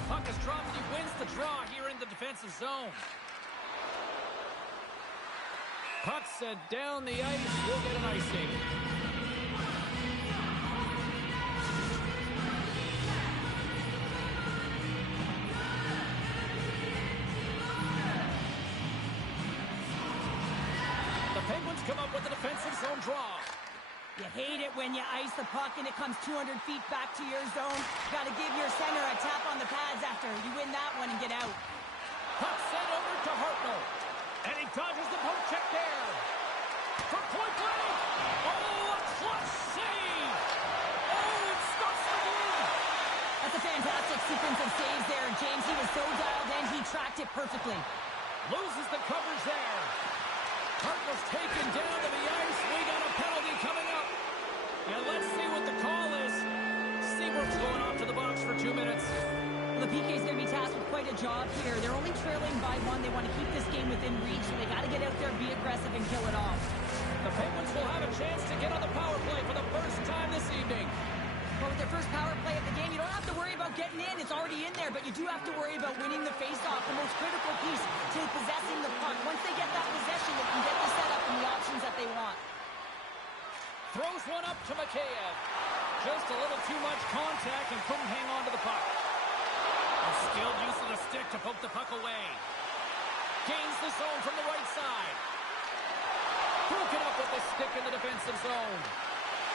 Puck is dropped and he wins the draw here in the defensive zone. Puck sent down the ice. We'll get an icing. The Penguins come up with a defensive zone draw. You hate it when you ice the puck and it comes 200 feet back to your zone. Got to give your center a tap on the pads after you win that one and get out. Puck sent over to Hartnell. And he dodges the poke check there. For point blank. Oh, a clutch save. Oh, it stops the game. That's a fantastic sequence of saves there, James. He was so dialed in, he tracked it perfectly. Loses the coverage there. Cardinals taken down to the ice. We got a penalty coming up. And let's see what the call is. Seabrook's going off to the box for 2 minutes. Well, the PK is going to be tasked with quite a job here. They're only trailing by 1. They want to keep this game within reach, so they got to get out there, be aggressive, and kill it off. The Penguins will have a chance to get on the power play for the first time this evening. Well, with their first power play of the game, you don't have to worry about getting in. It's already in there, but you do have to worry about winning the faceoff, the most critical piece to possessing the puck. Once they get that possession, they can get the setup and the options that they want. Throws one up to Mikheyev. Just a little too much contact and couldn't hang on to the puck. A skilled use of the stick to poke the puck away. Gains the zone from the right side. Broken up with the stick in the defensive zone.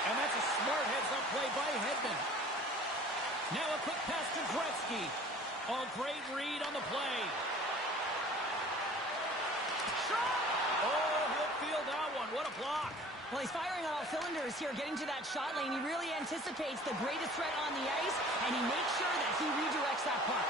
And that's a smart heads-up play by Hedman. Now a quick pass to Gretzky. Oh, great read on the play. Shot! Oh, he'll field that one. What a block. Well, he's firing on all cylinders here, getting to that shot lane. He really anticipates the greatest threat on the ice, and he makes sure that he redirects that puck.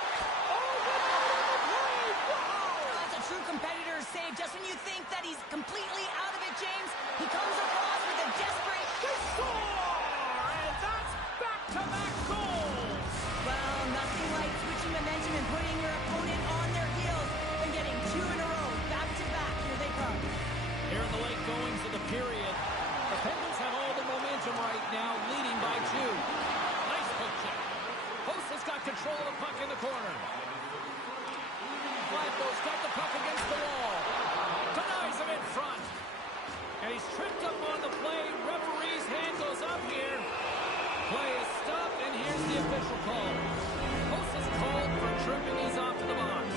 Oh, good out of the play! Wow! That's a true competitor's save. Just when you think that he's completely out of it, James, he comes across with a desperate... They score! And that's back-to-back goals! Well, nothing like switching momentum and putting your opponent on their heels and getting 2 in a row, back-to-back. Here they come. Here in the late goings of the period, the Penguins have all the momentum right now, leading by 2. Nice poke check. Post has got control of the puck in the corner. Flacco's got the puck against the wall. Denies him in front. And he's tripped up on the play. Referee's hand goes up here. Play is stopped, and here's the official call. Post is called for tripping. He's off to the box.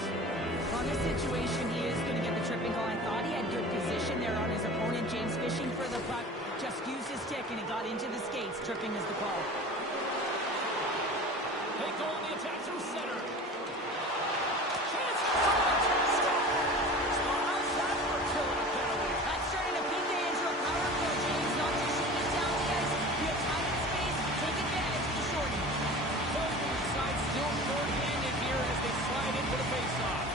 On this situation, he is going to get the tripping call. I thought he had good position there on his opponent. James fishing for the puck. Just used his stick, and it got into the skates. Tripping is the call. They go on the attack through center. Chance for killing a penalty. That's turning a PK into a power play, James. Not just shooting it down the ice. You have time and space. Take advantage of the shorty. Both sides still short-handed here as they slide into the faceoff.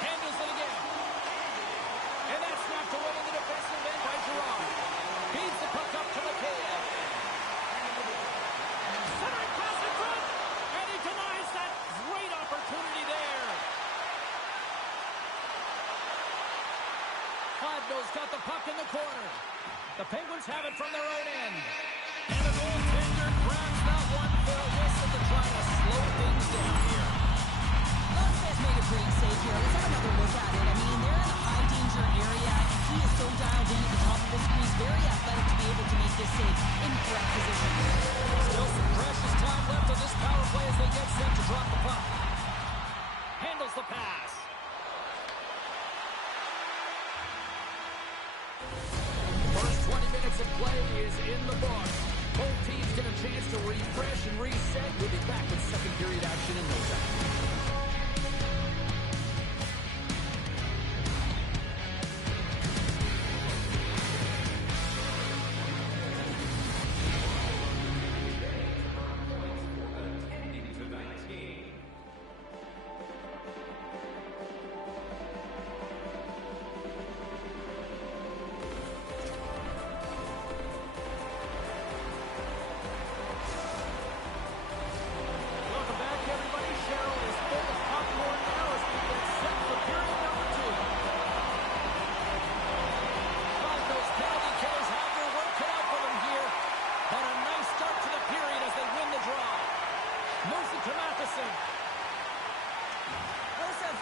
Handles it again. And that's snapped away in the defensive end by Gerard. Feeds the puck up to Mikheyev. Centering pass in front. And he denies that great opportunity there. Flacco's got the puck in the corner. The Penguins have it from their own end. And the goaltender grabs that one for a whistle to try to slow things down here. Lopez made a great save here. Let's have another look at it. I mean, they're in a high-danger area, and he is so dialed in at the top of his crease, very athletic to be able to make this save in correct position. Still some precious time left on this power play as they get set to drop the puck. Handles the pass. First 20 minutes of play is in the books. Both teams get a chance to refresh and reset. We'll be back with second period action in no time.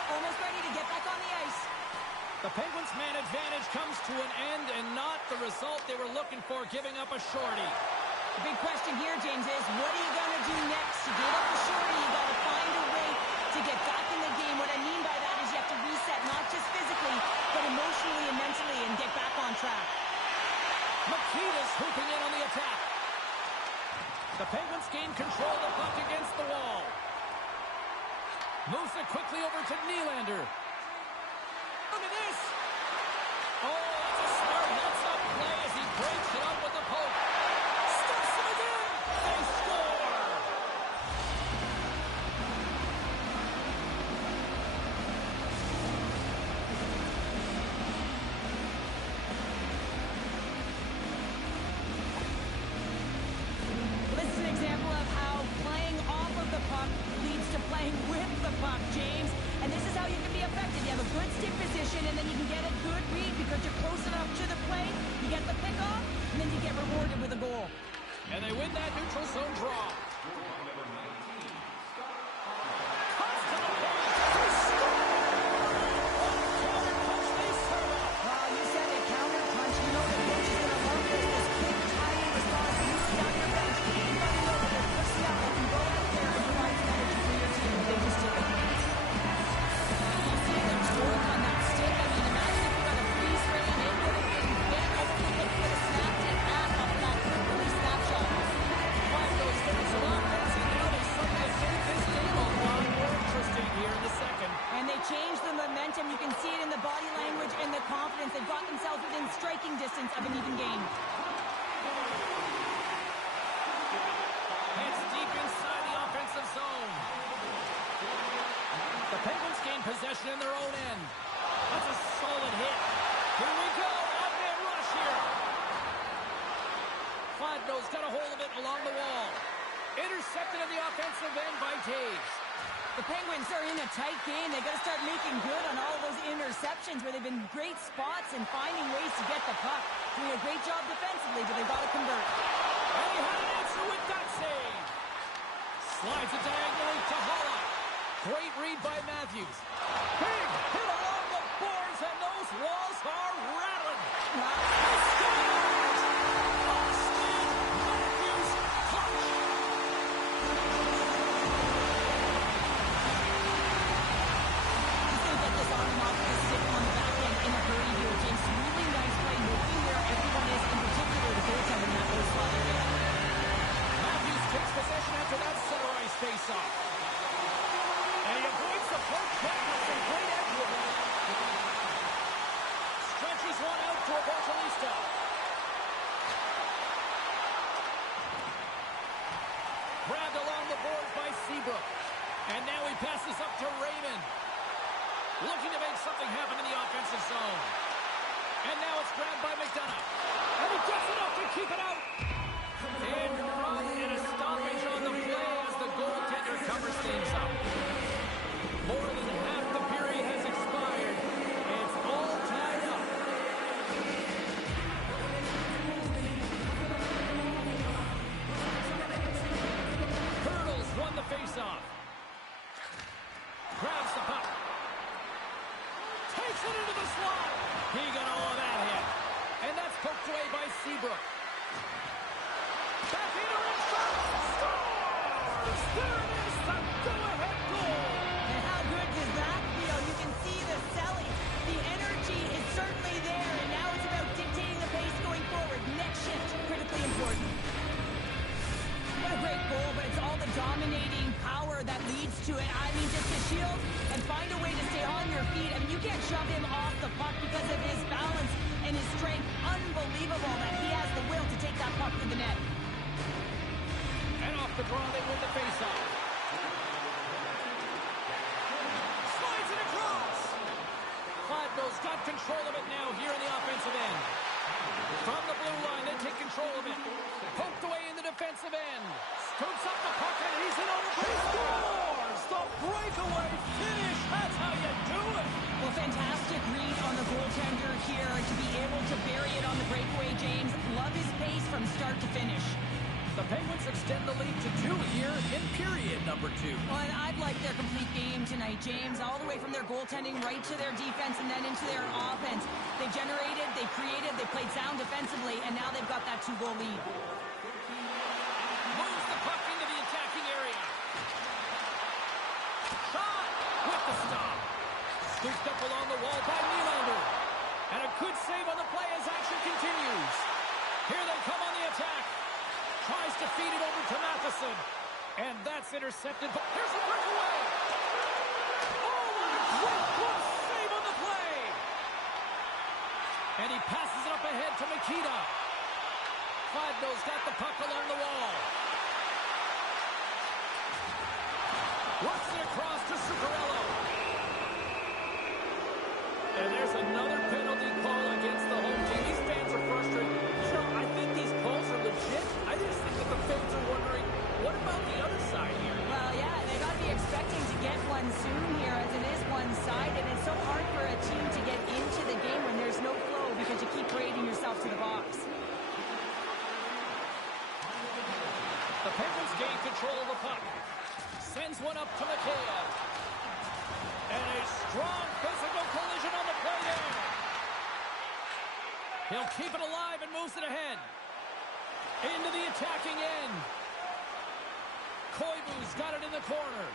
Almost ready to get back on the ice. The Penguins' man advantage comes to an end and not the result they were looking for, giving up a shorty. The big question here, James, is what are you going to do next? You gave up the shorty. You got to find a way to get back in the game. What I mean by that is you have to reset, not just physically, but emotionally and mentally, and get back on track. Makita's hooping in on the attack. The Penguins gain control of the puck against the wall. Moves it quickly over to Nylander. Oh, that's a smart heads-up play as he breaks it up with the poke. Stuffs him again. They score. This is an example of how playing off of the puck leads to playing with the puck, James. And this is how you can be effective. You have a good stick position, and then you can get a good read because you're close enough to the plate. You get the pickoff, and then you get rewarded with a goal. And they win that neutral zone draw. Cuts to the point. They score. Counter punch, they serve up. Well, you said it, counter punch. You know the coach is going to love this. This quick timing response. You look down your bench. You got to know that there's personnel that can go out there and provide some energy for your team. They just did it. You see the torque on that stick. I mean, imagine if you got a freeze frame. It would have been bent over the look. Would have snapped it back off of that quick release snapshot. Find those minutes of offense, and now they suddenly have made this game a lot more interesting here in the second. And they changed the momentum. You can see it in the body language and the confidence. They've got themselves within striking distance of an even game. It's deep inside the offensive zone. The Penguins gain possession in their own end. That's a solid hit. Here we go. Odd-man rush here. Fodno's got a hold of it along the wall. Intercepted in the offensive end by Taves. The Penguins are in a tight game. They got to start making good on all of those interceptions where they've been great spots and finding ways to get the puck. Doing a great job defensively, but they've got to convert. And he had an answer with that save. Slides it diagonally to Holla. Great read by Matthews. Big hit along the boards, and those walls are rattling. He scores! Austin Matthews clutch. He's going to get this on and off the stick on the back end in a hurry here, James. Really nice play, knowing where everyone is, in particular the goaltender in that low slot area. Matthews takes possession after that center ice face-off. And he avoids the poke check with some great edge with it. Stretches one out to Evangelista. Grabbed along the boards by Seabrook. And now he passes up to Raymond. Looking to make something happen in the offensive zone. And now it's grabbed by McDonough. And he gets enough to keep it out. In front, and a stoppage on the play as the goaltender covers things up. More than half the period has expired. It's all tied up. Hurdles won the faceoff. Grabs the puck. Takes it into the slot. He got all of that hit. And that's poked away by Seabrook. Back into in front. Scores! There it is, the go-ahead goal. And how good does that feel? You can see the selling. The energy is certainly there, and now it's about dictating the pace going forward. Next shift, critically important. What a great goal, but it's all the dominating power that leads to it. I mean, just to shield and find a way to stay on your feet. I mean, you can't shove him off the puck because of his balance and his strength. Unbelievable that he has the will to take that puck to the net. And off the draw, they win the faceoff. Slides it across. Fodno's got control of it now here in the offensive end. From the blue line, they take control of it. Poked away in the defensive end. Scoops up the puck, and he's in over. He scores! The breakaway finish. That's how you do it. Well, fantastic read on the goaltender here to be able to bury it on the breakaway, James. Love his pace from start to finish. The Penguins extend the lead to 2 here in period number 2. Well, and I've liked their complete game tonight, James, all the way from their goaltending right to their defense and then into their offense. They generated, they created, they played sound defensively, and now they've got that 2-goal lead. Moves the puck into the attacking area. Shot with the stop. Scooped up along the wall by Nylander. And a good save on the play as action continues. Here they come on the attack. Tries to feed it over to Matheson. And that's intercepted. But here's a breakaway. Oh, what a great glove save on the play. And he passes it up ahead to Makita. Fadno's got the puck along the wall. Works it across to Zuccarello. And there's another penalty call against the home team. These fans are frustrated. You know, I think these calls are legit. I just think that the fans are wondering, what about the other side here? Well, yeah, they got to be expecting to get one soon here, as it is one-sided. It's so hard for a team to get into the game when there's no flow because you keep parading yourself to the box. The Penguins gain control of the puck. Sends one up to Mikheyev. And a strong physical collision on the play there. He'll keep it alive and moves it ahead. Into the attacking end. Koivu's got it in the corner.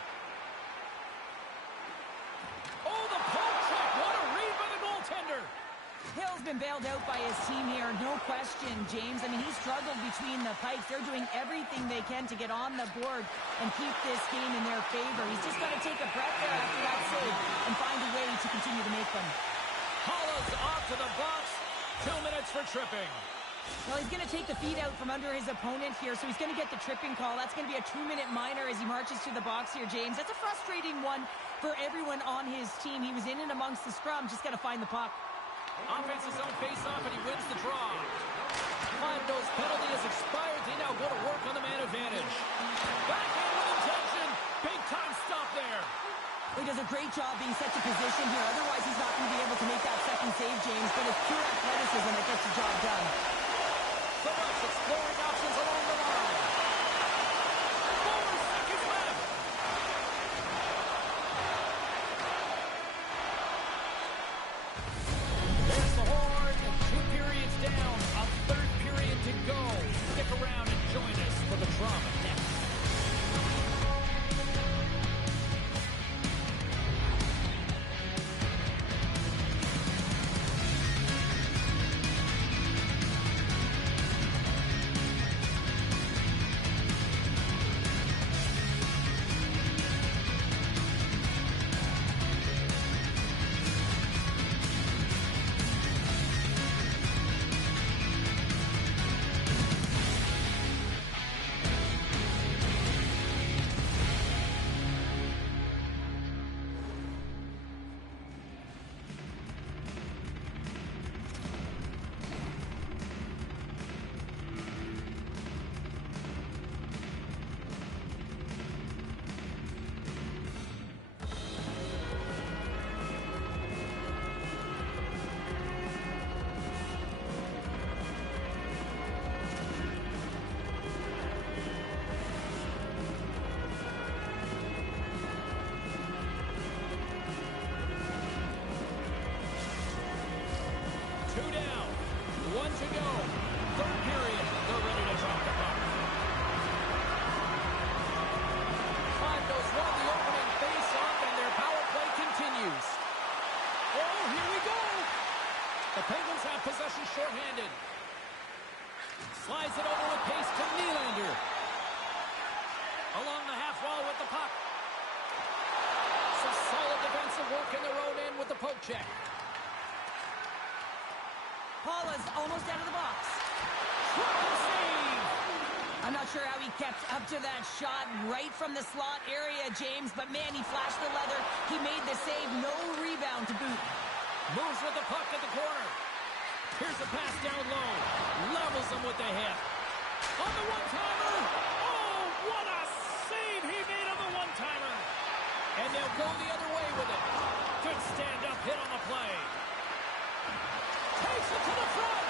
Oh, the poke check. What a read by the goaltender. Hill's been bailed out by his team here, no question, James. I mean, he struggled between the pipes. They're doing everything they can to get on the board and keep this game in their favor. He's just got to take a breath there after that save and find a way to continue to make them. Hollow's off to the box. 2 minutes for tripping. Well, he's going to take the feet out from under his opponent here, so he's going to get the tripping call. That's going to be a 2-minute minor as he marches to the box here, James. That's a frustrating one for everyone on his team. He was in and amongst the scrum, just got to find the puck. Offense's own face-off, and he wins the draw. Fadno's penalty has expired. They now go to work on the man advantage. Backhand with intention. Big-time stop there. He does a great job being set to position here. Otherwise, he's not going to be able to make that second save, James. But it's pure athleticism that gets the job done. The Bucks exploring options along the line. 4 seconds left. There's the horn. 2 periods down. A third period to go. Stick around and join us for the drama next. Possession shorthanded. Slides it over with pace to Nylander. Along the half wall with the puck. Some solid defensive work in their own end with the poke check. Paula's almost out of the box. Triple save. I'm not sure how he kept up to that shot right from the slot area, James, but man, he flashed the leather. He made the save, no rebound to boot. Moves with the puck at the corner. Here's a pass down low. Levels him with the hip. On the one-timer. Oh, what a save he made on the one-timer. And they'll go the other way with it. Good stand-up hit on the play. Takes it to the front.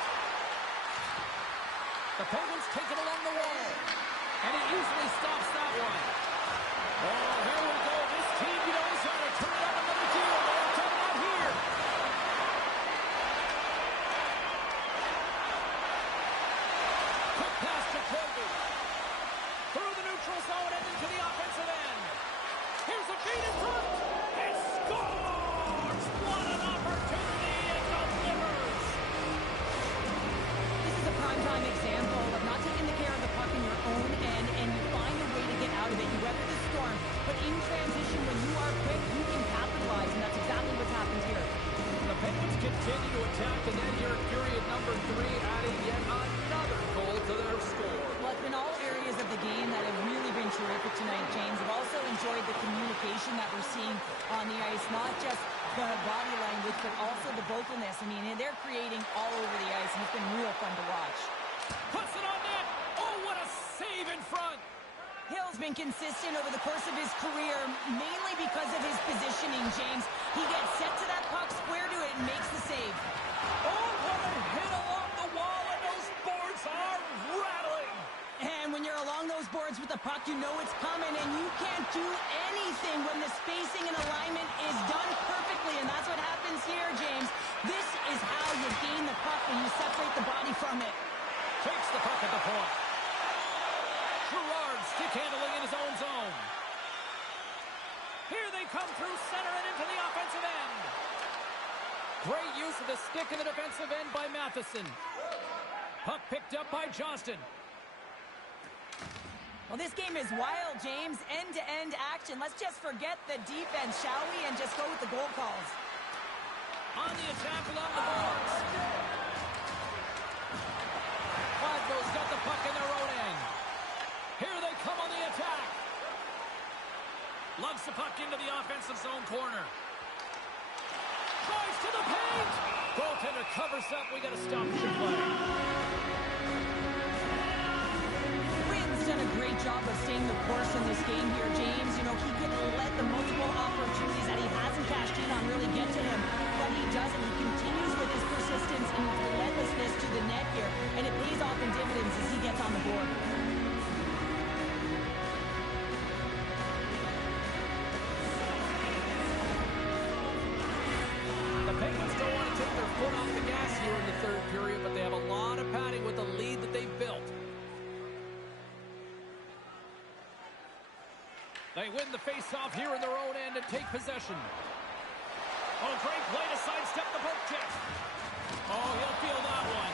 The Penguins take it along the wall. And he easily stops that one. Oh, here we go. This team knows how to turn it up another gear. They're coming out here. Quick pass to Koivu. Through the neutral zone and into the offensive end. Here's a feed in front. He scores! What an opportunity and delivers! This is a primetime example of not taking the care of the puck in your own end, and you find a way to get out of it. You weather the storm, but in transition, when you are quick, you can capitalize, and that's exactly what's happened here. The Penguins continue to attack, and then here Hill's been consistent over the course of his career, mainly because of his positioning, James. He gets set to that puck, square to it, and makes the save. Oh, what a hit along the wall, and those boards are rattling. And when you're along those boards with the puck, you know it's coming, and you can't do anything when the spacing and alignment is done perfectly, and that's what happens here, James. This is how you gain the puck when you separate the body from it. Takes the puck at the point. Gerard stick handling in his own zone. Here they come through center and into the offensive end. Great use of the stick in the defensive end by Matheson. Puck picked up by Johnston. Well, this game is wild, James. End-to-end action. Let's just forget the defense, shall we, and just go with the goal calls. On the attack along the boards. Glasgow's got the puck in their own end. Here they come on the attack. Lugs the puck into the offensive zone corner. Drives to the paint. Goaltender covers up. We got to stop the play. Done a great job of staying the course in this game here, James. You know, he could let the multiple opportunities that he hasn't cashed in on really get to him, but he doesn't. He continues with his persistence and relentlessness to the net here, and it pays off in dividends as he gets on the board. The Penguins don't want to take their foot off the gas here in the third period, but they have a lot of padding with the lead that they've built. They win the face-off here in their own end and take possession. Oh, great play to sidestep the poke check. Oh, he'll feel that one.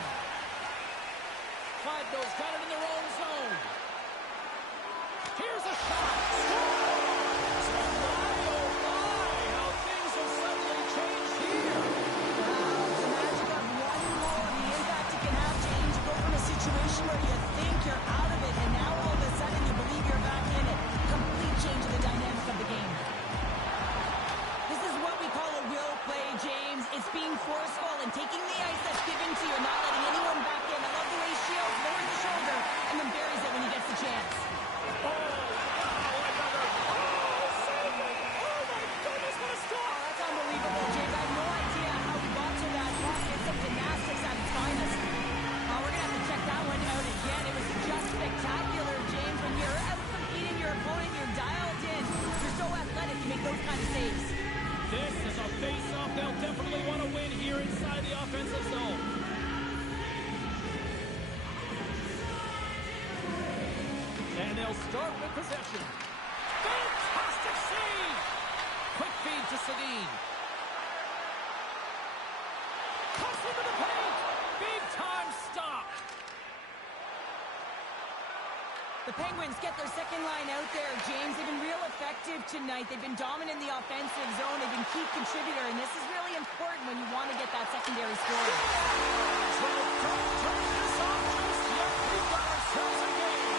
Glasgow's got it in their own zone. Here's a shot. Oh, my, how things have suddenly changed here. Wow, it's the magic of one goal and the impact it can have, James. You go from a situation where you think you're out of it, and now all of a sudden you believe you're back in it. Complete change of the dynamic of the game. This is what we call a will play, James. It's being forceful and taking the ice that's given to you, not letting anyone back in. I love the way Shields lowers the shoulder and then buries it when he gets the chance. Oh, wow, another. Oh, save it. Oh, my goodness, what a stop. Oh, that's unbelievable, James. I have no idea how he got to that puck. It's some gymnastics at its finest. We're going to have to check that one out again. It was just spectacular, James. When you're out competing your opponent, you're dialed in. You're so athletic, you make those kind of saves. This is a face-off they'll definitely want to win here inside the offensive zone. And they'll start with possession. Fantastic save! Quick feed to Sedin. Cuts into the paint! Big-time stop! The Penguins get their second line out there, James. They've been real effective tonight. They've been dominant in the offensive zone. They've been key contributor, and this is really important when you want to get that secondary scoring. So don't turn this off just yet. We've got ourselves a game.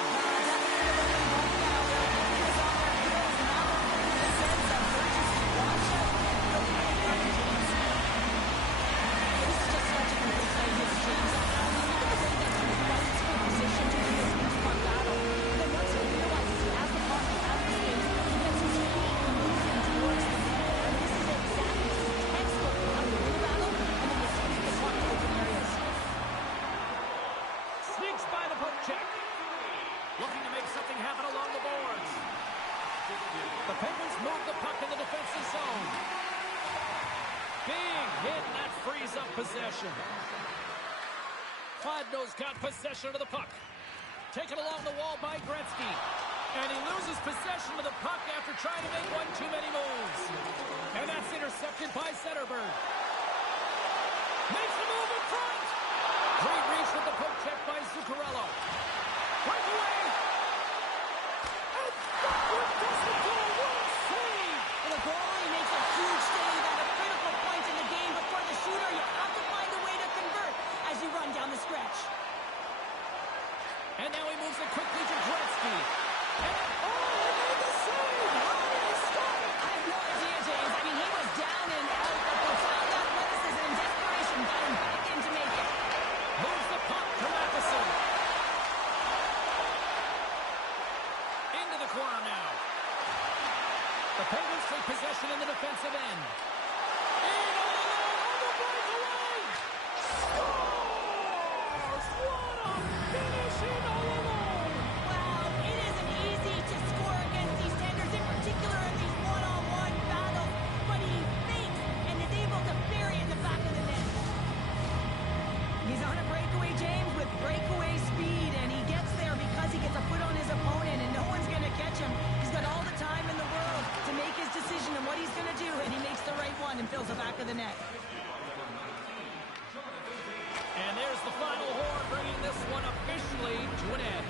Looking to make something happen along the boards. The Penguins move the puck in the defensive zone. Big hit, and that frees up possession. Glasgow's got possession of the puck. Taken along the wall by Gretzky. And he loses possession of the puck after trying to make one too many moves. And that's intercepted by Zetterberg. Makes the move in front. Great reach with the poke check by Zuccarello. Breakaway! And backward does the goal. What a save! And the goalie makes a huge save at a critical point in the game, but for the shooter, you have to find a way to convert as you run down the stretch. And now he moves it quickly to Gretzky. And he made the save! How did he stop it? I have no idea, James. I mean, he was down and out, but profound athleticism and desperation got him back in to make it. Moves the puck to Matheson. corner now. The Penguins take possession in the defensive end. And on the breakaway! Scores! What a finish in all alone! Wow, it isn't easy to score against these tenders, in particular in these one-on-one battles, but he fakes and is able to bury it in the back of the net. He's on a breakaway, James, with breakaway speed, and he gets there because he gets a foot on his opponent, and no one's going to catch him. He's got all the time in the world to make his decision on what he's going to do, and he makes the right one and fills the back of the net. And there's the final horn, bringing this one officially to an end.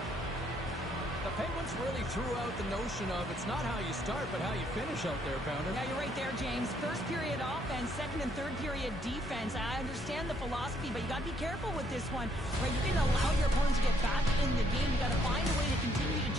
The Penguins really threw out the notion of it's not how you start, but how you finish out there, Pounder. Yeah, you're right there, James. First period offense, second and third period defense. I understand the philosophy, but you got to be careful with this one. Right, you can allow your opponent to get back in the game. You got to find a way to continue to